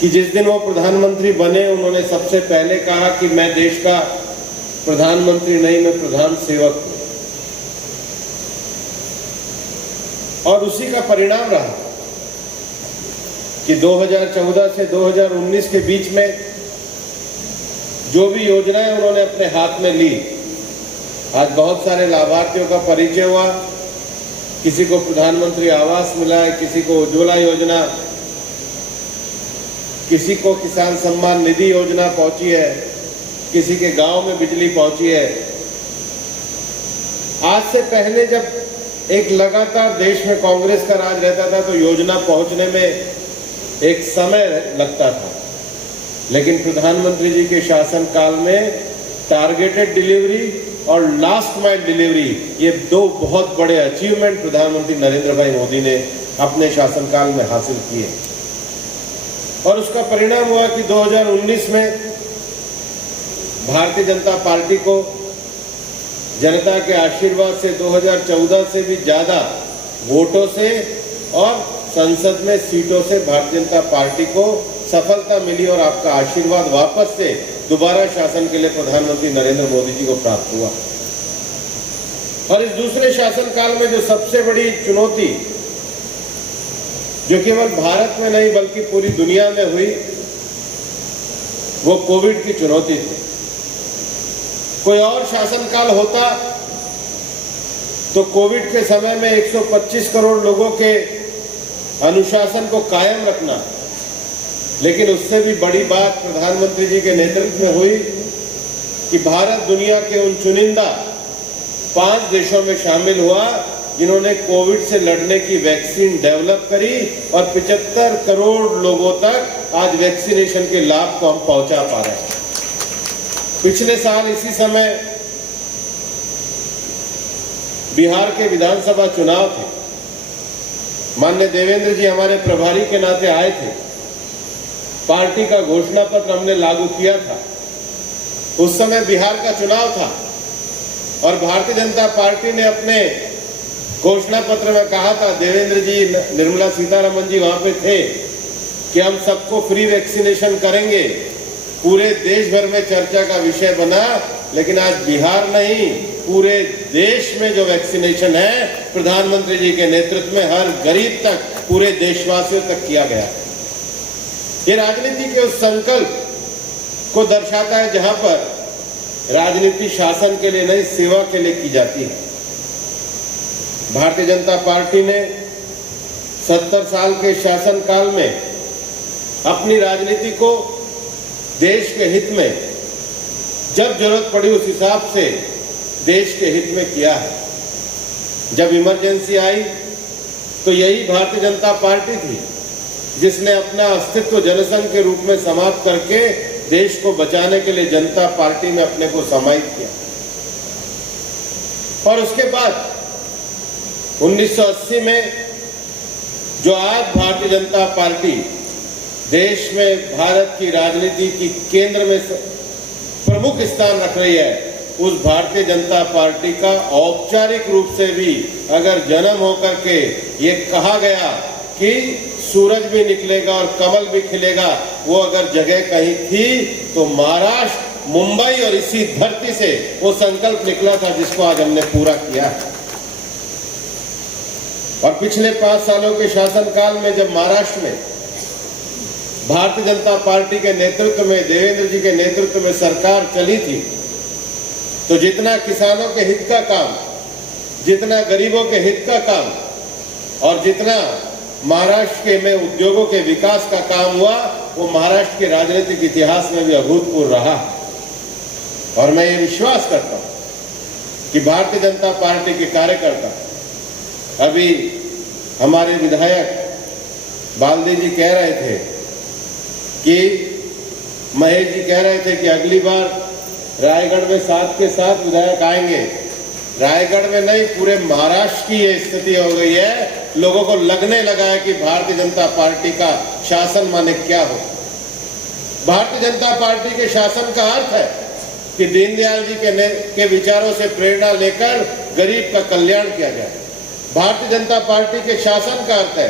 कि जिस दिन वो प्रधानमंत्री बने उन्होंने सबसे पहले कहा कि मैं देश का प्रधानमंत्री नहीं, मैं प्रधान सेवक हूं और उसी का परिणाम रहा कि 2014 से 2019 के बीच में जो भी योजनाएं उन्होंने अपने हाथ में ली, आज बहुत सारे लाभार्थियों का परिचय हुआ. किसी को प्रधानमंत्री आवास मिला है, किसी को उज्ज्वला योजना, किसी को किसान सम्मान निधि योजना पहुंची है, किसी के गांव में बिजली पहुंची है. आज से पहले जब एक लगातार देश में कांग्रेस का राज रहता था तो योजना पहुंचने में एक समय लगता था, लेकिन प्रधानमंत्री जी के शासन काल में टारगेटेड डिलीवरी और लास्ट माइल डिलीवरी, ये 2 बहुत बड़े अचीवमेंट प्रधानमंत्री नरेंद्र भाई मोदी ने अपने शासनकाल में हासिल किए और उसका परिणाम हुआ कि 2019 में भारतीय जनता पार्टी को जनता के आशीर्वाद से 2014 से भी ज्यादा वोटों से और संसद में सीटों से भारतीय जनता पार्टी को सफलता मिली और आपका आशीर्वाद वापस से दोबारा शासन के लिए प्रधानमंत्री नरेंद्र मोदी जी को प्राप्त हुआ. और इस दूसरे शासनकाल में जो सबसे बड़ी चुनौती जो केवल भारत में नहीं बल्कि पूरी दुनिया में हुई, वो कोविड की चुनौती थी. कोई और शासनकाल होता तो कोविड के समय में 125 करोड़ लोगों के अनुशासन को कायम रखना, लेकिन उससे भी बड़ी बात प्रधानमंत्री जी के नेतृत्व में हुई कि भारत दुनिया के उन चुनिंदा 5 देशों में शामिल हुआ जिन्होंने कोविड से लड़ने की वैक्सीन डेवलप करी और 75 करोड़ लोगों तक आज वैक्सीनेशन के लाभ को हम पहुंचा पा रहे हैं. पिछले साल इसी समय बिहार के विधानसभा चुनाव थे. माननीय देवेंद्र जी हमारे प्रभारी के नाते आए थे. पार्टी का घोषणा पत्र हमने लागू किया था. उस समय बिहार का चुनाव था और भारतीय जनता पार्टी ने अपने घोषणा पत्र में कहा था, देवेंद्र जी, निर्मला सीतारमण जी वहां पे थे, कि हम सबको फ्री वैक्सीनेशन करेंगे. पूरे देश भर में चर्चा का विषय बना, लेकिन आज बिहार नहीं पूरे देश में जो वैक्सीनेशन है प्रधानमंत्री जी के नेतृत्व में हर गरीब तक, पूरे देशवासियों तक किया गया. ये राजनीति के उस संकल्प को दर्शाता है जहां पर राजनीति शासन के लिए नहीं, सेवा के लिए की जाती है. भारतीय जनता पार्टी ने 70 साल के शासनकाल में अपनी राजनीति को देश के हित में जब जरूरत पड़ी उस हिसाब से देश के हित में किया है. जब इमरजेंसी आई तो यही भारतीय जनता पार्टी थी जिसने अपना अस्तित्व जनसंघ के रूप में समाप्त करके देश को बचाने के लिए जनता पार्टी में अपने को समाहित किया. और उसके बाद 1980 में जो आज भारतीय जनता पार्टी देश में भारत की राजनीति की केंद्र में प्रमुख स्थान रख रही है, उस भारतीय जनता पार्टी का औपचारिक रूप से भी अगर जन्म होकर के ये कहा गया कि सूरज भी निकलेगा और कमल भी खिलेगा, वो अगर जगह कहीं थी तो महाराष्ट्र, मुंबई और इसी धरती से वो संकल्प निकला था जिसको आज हमने पूरा किया है। और पिछले 5 सालों के शासनकाल में जब महाराष्ट्र में भारतीय जनता पार्टी के नेतृत्व में, देवेंद्र जी के नेतृत्व में सरकार चली थी, तो जितना किसानों के हित का काम, जितना गरीबों के हित का काम और जितना महाराष्ट्र के में उद्योगों के विकास का काम हुआ, वो महाराष्ट्र के राजनीतिक इतिहास में भी अभूतपूर्व रहा। और मैं ये विश्वास करता हूं कि भारतीय जनता पार्टी के कार्यकर्ता, अभी हमारे विधायक बालदी जी कह रहे थे कि महेश जी कह रहे थे कि अगली बार रायगढ़ में 7 के 7 विधायक आएंगे। रायगढ़ में नहीं, पूरे महाराष्ट्र की ये स्थिति हो गई है। लोगों को लगने लगा है कि भारतीय जनता पार्टी का शासन माने क्या हो। भारतीय जनता पार्टी के शासन का अर्थ है कि दीनदयाल जी के विचारों से प्रेरणा लेकर गरीब का कल्याण किया जाए। भारतीय जनता पार्टी के शासन का अर्थ है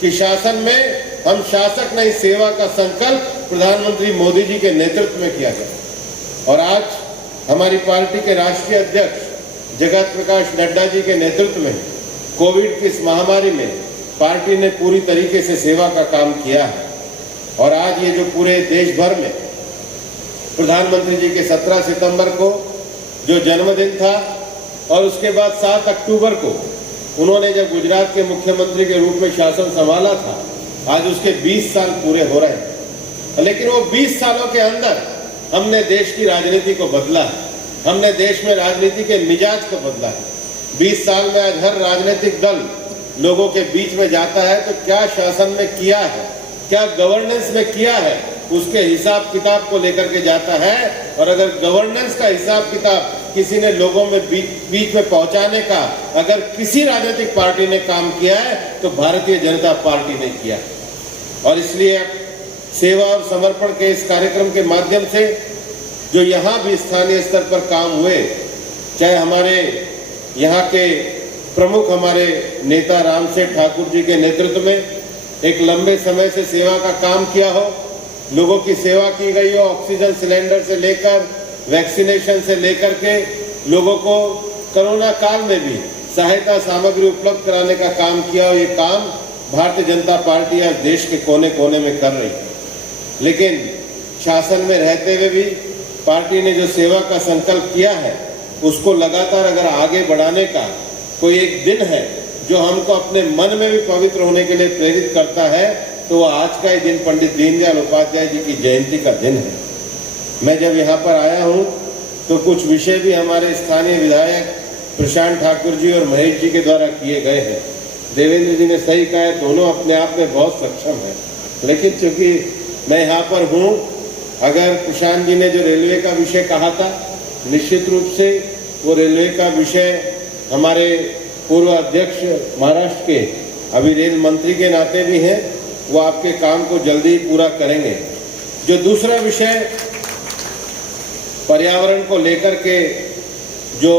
कि शासन में हम शासक नहीं, सेवा का संकल्प प्रधानमंत्री मोदी जी के नेतृत्व में किया जाए। और आज हमारी पार्टी के राष्ट्रीय अध्यक्ष जगत प्रकाश नड्डा जी के नेतृत्व में कोविड की इस महामारी में पार्टी ने पूरी तरीके से सेवा का काम किया है। और आज ये जो पूरे देश भर में प्रधानमंत्री जी के 17 सितंबर को जो जन्मदिन था और उसके बाद 7 अक्टूबर को उन्होंने जब गुजरात के मुख्यमंत्री के रूप में शासन संभाला था, आज उसके 20 साल पूरे हो रहे हैं। लेकिन वो 20 सालों के अंदर हमने देश की राजनीति को बदला है, हमने देश में राजनीति के मिजाज को बदला है। 20 साल में आज हर राजनीतिक दल लोगों के बीच में जाता है तो क्या शासन में किया है, क्या गवर्नेंस में किया है, उसके हिसाब किताब को लेकर के जाता है। और अगर गवर्नेंस का हिसाब किताब किसी ने लोगों में बीच में पहुंचाने का अगर किसी राजनीतिक पार्टी ने काम किया है तो भारतीय जनता पार्टी ने किया। और इसलिए सेवा और समर्पण के इस कार्यक्रम के माध्यम से जो यहाँ भी स्थानीय स्तर पर काम हुए, चाहे हमारे यहाँ के प्रमुख हमारे नेता रामसेठ ठाकुर जी के नेतृत्व में एक लंबे समय से सेवा का काम किया हो, लोगों की सेवा की गई हो, ऑक्सीजन सिलेंडर से लेकर वैक्सीनेशन से लेकर के लोगों को कोरोना काल में भी सहायता सामग्री उपलब्ध कराने का काम किया हो, ये काम भारतीय जनता पार्टी आज देश के कोने कोने में कर रही है। लेकिन शासन में रहते हुए भी पार्टी ने जो सेवा का संकल्प किया है उसको लगातार अगर आगे बढ़ाने का कोई एक दिन है जो हमको अपने मन में भी पवित्र होने के लिए प्रेरित करता है, तो वो आज का ही दिन पंडित दीनदयाल उपाध्याय जी की जयंती का दिन है। मैं जब यहाँ पर आया हूँ तो कुछ विषय भी हमारे स्थानीय विधायक प्रशांत ठाकुर जी और महेश जी के द्वारा किए गए हैं। देवेंद्र जी ने सही कहा है, दोनों अपने आप में बहुत सक्षम हैं, लेकिन चूंकि मैं यहाँ पर हूँ, अगर प्रशांत जी ने जो रेलवे का विषय कहा था, निश्चित रूप से वो रेलवे का विषय हमारे पूर्व अध्यक्ष महाराष्ट्र के अभी रेल मंत्री के नाते भी हैं, वो आपके काम को जल्दी पूरा करेंगे। जो दूसरा विषय पर्यावरण को लेकर के जो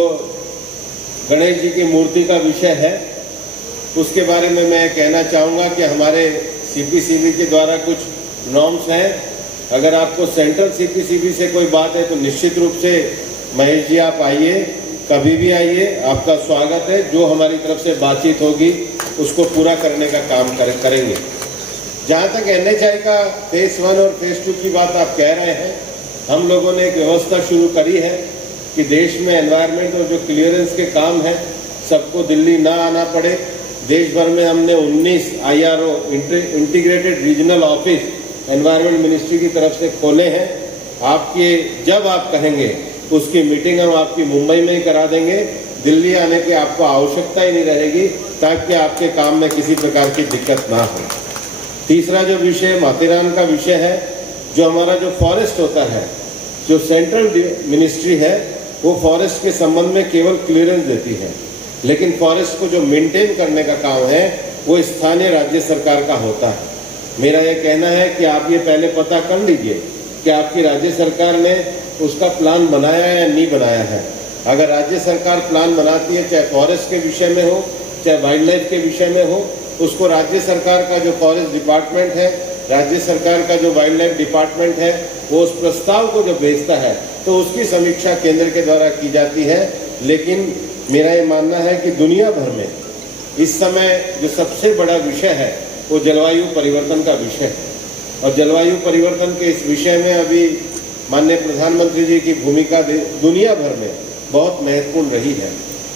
गणेश जी की मूर्ति का विषय है, उसके बारे में मैं कहना चाहूँगा कि हमारे सीपीसीबी के द्वारा कुछ नॉर्म्स हैं। अगर आपको सेंट्रल सीपीसीबी से कोई बात है तो निश्चित रूप से महेश जी आप आइए, कभी भी आइए, आपका स्वागत है। जो हमारी तरफ से बातचीत होगी उसको पूरा करने का काम करेंगे। जहाँ तक NHI का फेज 1 और फेज 2 की बात आप कह रहे हैं, हम लोगों ने एक व्यवस्था शुरू करी है कि देश में एनवायरनमेंट और जो क्लियरेंस के काम है सबको दिल्ली ना आना पड़े। देश भर में हमने 19 IRO integrated regional office environment ministry की तरफ से खोले हैं। आपके जब आप कहेंगे उसकी मीटिंग हम आपकी मुंबई में ही करा देंगे, दिल्ली आने की आपको आवश्यकता ही नहीं रहेगी, ताकि आपके काम में किसी प्रकार की दिक्कत ना हो। तीसरा जो विषय माथेरान का विषय है, जो हमारा जो फॉरेस्ट होता है, जो सेंट्रल मिनिस्ट्री है वो फॉरेस्ट के संबंध में केवल क्लियरेंस देती है, लेकिन फॉरेस्ट को जो मेंटेन करने का काम है वो स्थानीय राज्य सरकार का होता है। मेरा ये कहना है कि आप ये पहले पता कर लीजिए कि आपकी राज्य सरकार ने उसका प्लान बनाया है या नहीं बनाया है। अगर राज्य सरकार प्लान बनाती है, चाहे फॉरेस्ट के विषय में हो, चाहे वाइल्ड लाइफ के विषय में हो, उसको राज्य सरकार का जो फॉरेस्ट डिपार्टमेंट है, राज्य सरकार का जो वाइल्ड लाइफ डिपार्टमेंट है, वो उस प्रस्ताव को जो भेजता है तो उसकी समीक्षा केंद्र के द्वारा की जाती है। लेकिन मेरा ये मानना है कि दुनिया भर में इस समय जो सबसे बड़ा विषय है वो जलवायु परिवर्तन का विषय है, और जलवायु परिवर्तन के इस विषय में अभी माननीय प्रधानमंत्री जी की भूमिका दुनिया भर में बहुत महत्वपूर्ण रही है।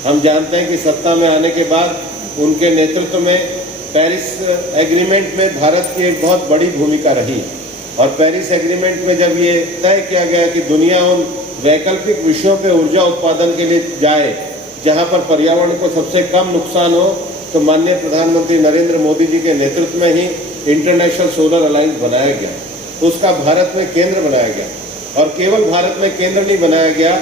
हम जानते हैं कि सत्ता में आने के बाद उनके नेतृत्व में पेरिस एग्रीमेंट में भारत की एक बहुत बड़ी भूमिका रही, और पेरिस एग्रीमेंट में जब ये तय किया गया कि दुनिया उन वैकल्पिक विषयों पर ऊर्जा उत्पादन के लिए जाए जहाँ पर पर्यावरण को सबसे कम नुकसान हो, तो माननीय प्रधानमंत्री नरेंद्र मोदी जी के नेतृत्व में ही इंटरनेशनल सोलर अलायंस बनाया गया, उसका भारत में केंद्र बनाया गया। और केवल भारत में केंद्र नहीं बनाया गया,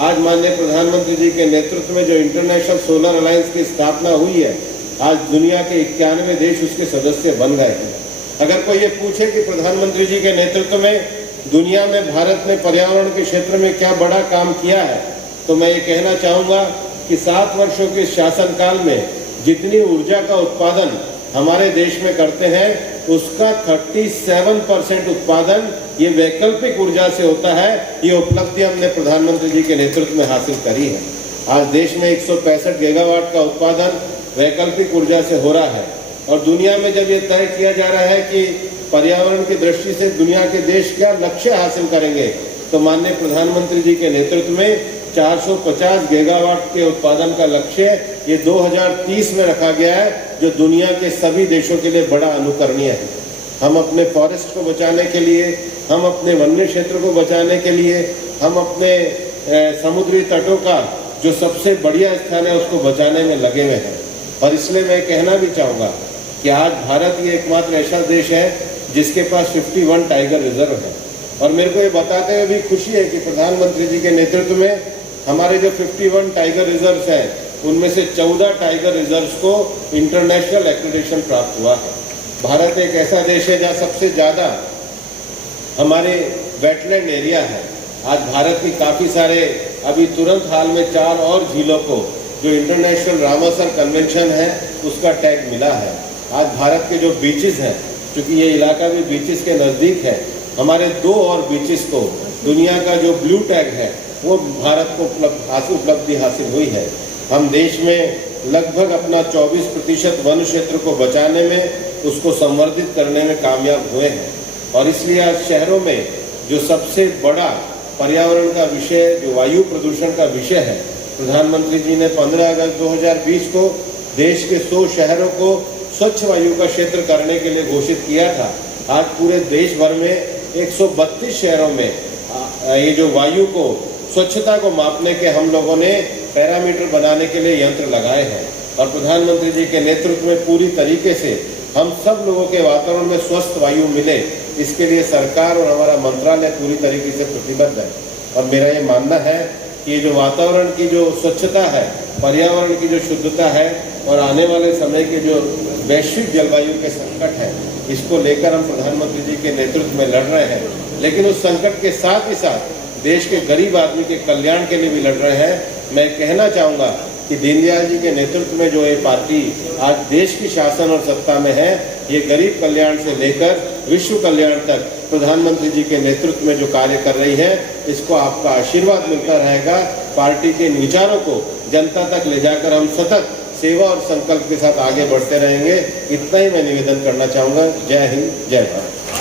आज माननीय प्रधानमंत्री जी के नेतृत्व में जो इंटरनेशनल सोलर अलायंस की स्थापना हुई है, आज दुनिया के 91 देश उसके सदस्य बन गए हैं। अगर कोई ये पूछे कि प्रधानमंत्री जी के नेतृत्व में दुनिया में भारत ने पर्यावरण के क्षेत्र में क्या बड़ा काम किया है, तो मैं ये कहना चाहूँगा कि 7 वर्षों के शासनकाल में जितनी ऊर्जा का उत्पादन हमारे देश में करते हैं, उसका 37% उत्पादन ये वैकल्पिक ऊर्जा से होता है। ये उपलब्धि हमने प्रधानमंत्री जी के नेतृत्व में हासिल करी है। आज देश में 165 गीगावाट का उत्पादन वैकल्पिक ऊर्जा से हो रहा है, और दुनिया में जब ये तय किया जा रहा है कि पर्यावरण की दृष्टि से दुनिया के देश क्या लक्ष्य हासिल करेंगे, तो माननीय प्रधानमंत्री जी के नेतृत्व में 450 गीगावाट के उत्पादन का लक्ष्य ये 2030 में रखा गया है, जो दुनिया के सभी देशों के लिए बड़ा अनुकरणीय है। हम अपने फॉरेस्ट को बचाने के लिए, हम अपने वन्य क्षेत्र को बचाने के लिए, हम अपने समुद्री तटों का जो सबसे बढ़िया स्थान है उसको बचाने में लगे हुए हैं। और इसलिए मैं कहना भी चाहूँगा कि आज भारत ये एकमात्र ऐसा देश है जिसके पास 51 टाइगर रिजर्व है, और मेरे को ये बताते हुए भी खुशी है कि प्रधानमंत्री जी के नेतृत्व में हमारे जो 51 टाइगर रिजर्व्स हैं, उनमें से 14 टाइगर रिजर्व्स को इंटरनेशनल एक्रेडिटेशन प्राप्त हुआ है। भारत एक ऐसा देश है जहाँ सबसे ज़्यादा हमारे वेटलैंड एरिया है। आज भारत की काफ़ी सारे अभी तुरंत हाल में 4 और झीलों को जो इंटरनेशनल रामसर कन्वेंशन है उसका टैग मिला है। आज भारत के जो बीचेस हैं, चूँकि ये इलाका भी बीचेस के नज़दीक है, हमारे 2 और बीचेस को दुनिया का जो ब्लू टैग है वो भारत को उपलब्धि हासिल हुई है। हम देश में लगभग अपना 24% वन क्षेत्र को बचाने में, उसको संवर्धित करने में कामयाब हुए हैं। और इसलिए आज शहरों में जो सबसे बड़ा पर्यावरण का विषय, जो वायु प्रदूषण का विषय है, प्रधानमंत्री जी ने 15 अगस्त 2020 को देश के 100 शहरों को स्वच्छ वायु का क्षेत्र करने के लिए घोषित किया था। आज पूरे देश भर में 132 शहरों में ये जो वायु को, स्वच्छता को मापने के हम लोगों ने पैरामीटर बनाने के लिए यंत्र लगाए हैं, और प्रधानमंत्री जी के नेतृत्व में पूरी तरीके से हम सब लोगों के वातावरण में स्वस्थ वायु मिले, इसके लिए सरकार और हमारा मंत्रालय पूरी तरीके से प्रतिबद्ध है। और मेरा ये मानना है कि ये जो वातावरण की जो स्वच्छता है, पर्यावरण की जो शुद्धता है, और आने वाले समय के जो वैश्विक जलवायु के संकट है, इसको लेकर हम प्रधानमंत्री जी के नेतृत्व में लड़ रहे हैं। लेकिन उस संकट के साथ ही साथ देश के गरीब आदमी के कल्याण के लिए भी लड़ रहे हैं। मैं कहना चाहूँगा कि दीनदयाल जी के नेतृत्व में जो ये पार्टी आज देश की शासन और सत्ता में है, ये गरीब कल्याण से लेकर विश्व कल्याण तक प्रधानमंत्री जी के नेतृत्व में जो कार्य कर रही है, इसको आपका आशीर्वाद मिलता रहेगा। पार्टी के विचारों को जनता तक ले जाकर हम सतत सेवा और संकल्प के साथ आगे बढ़ते रहेंगे। इतना ही मैं निवेदन करना चाहूँगा। जय हिंद, जय भारत।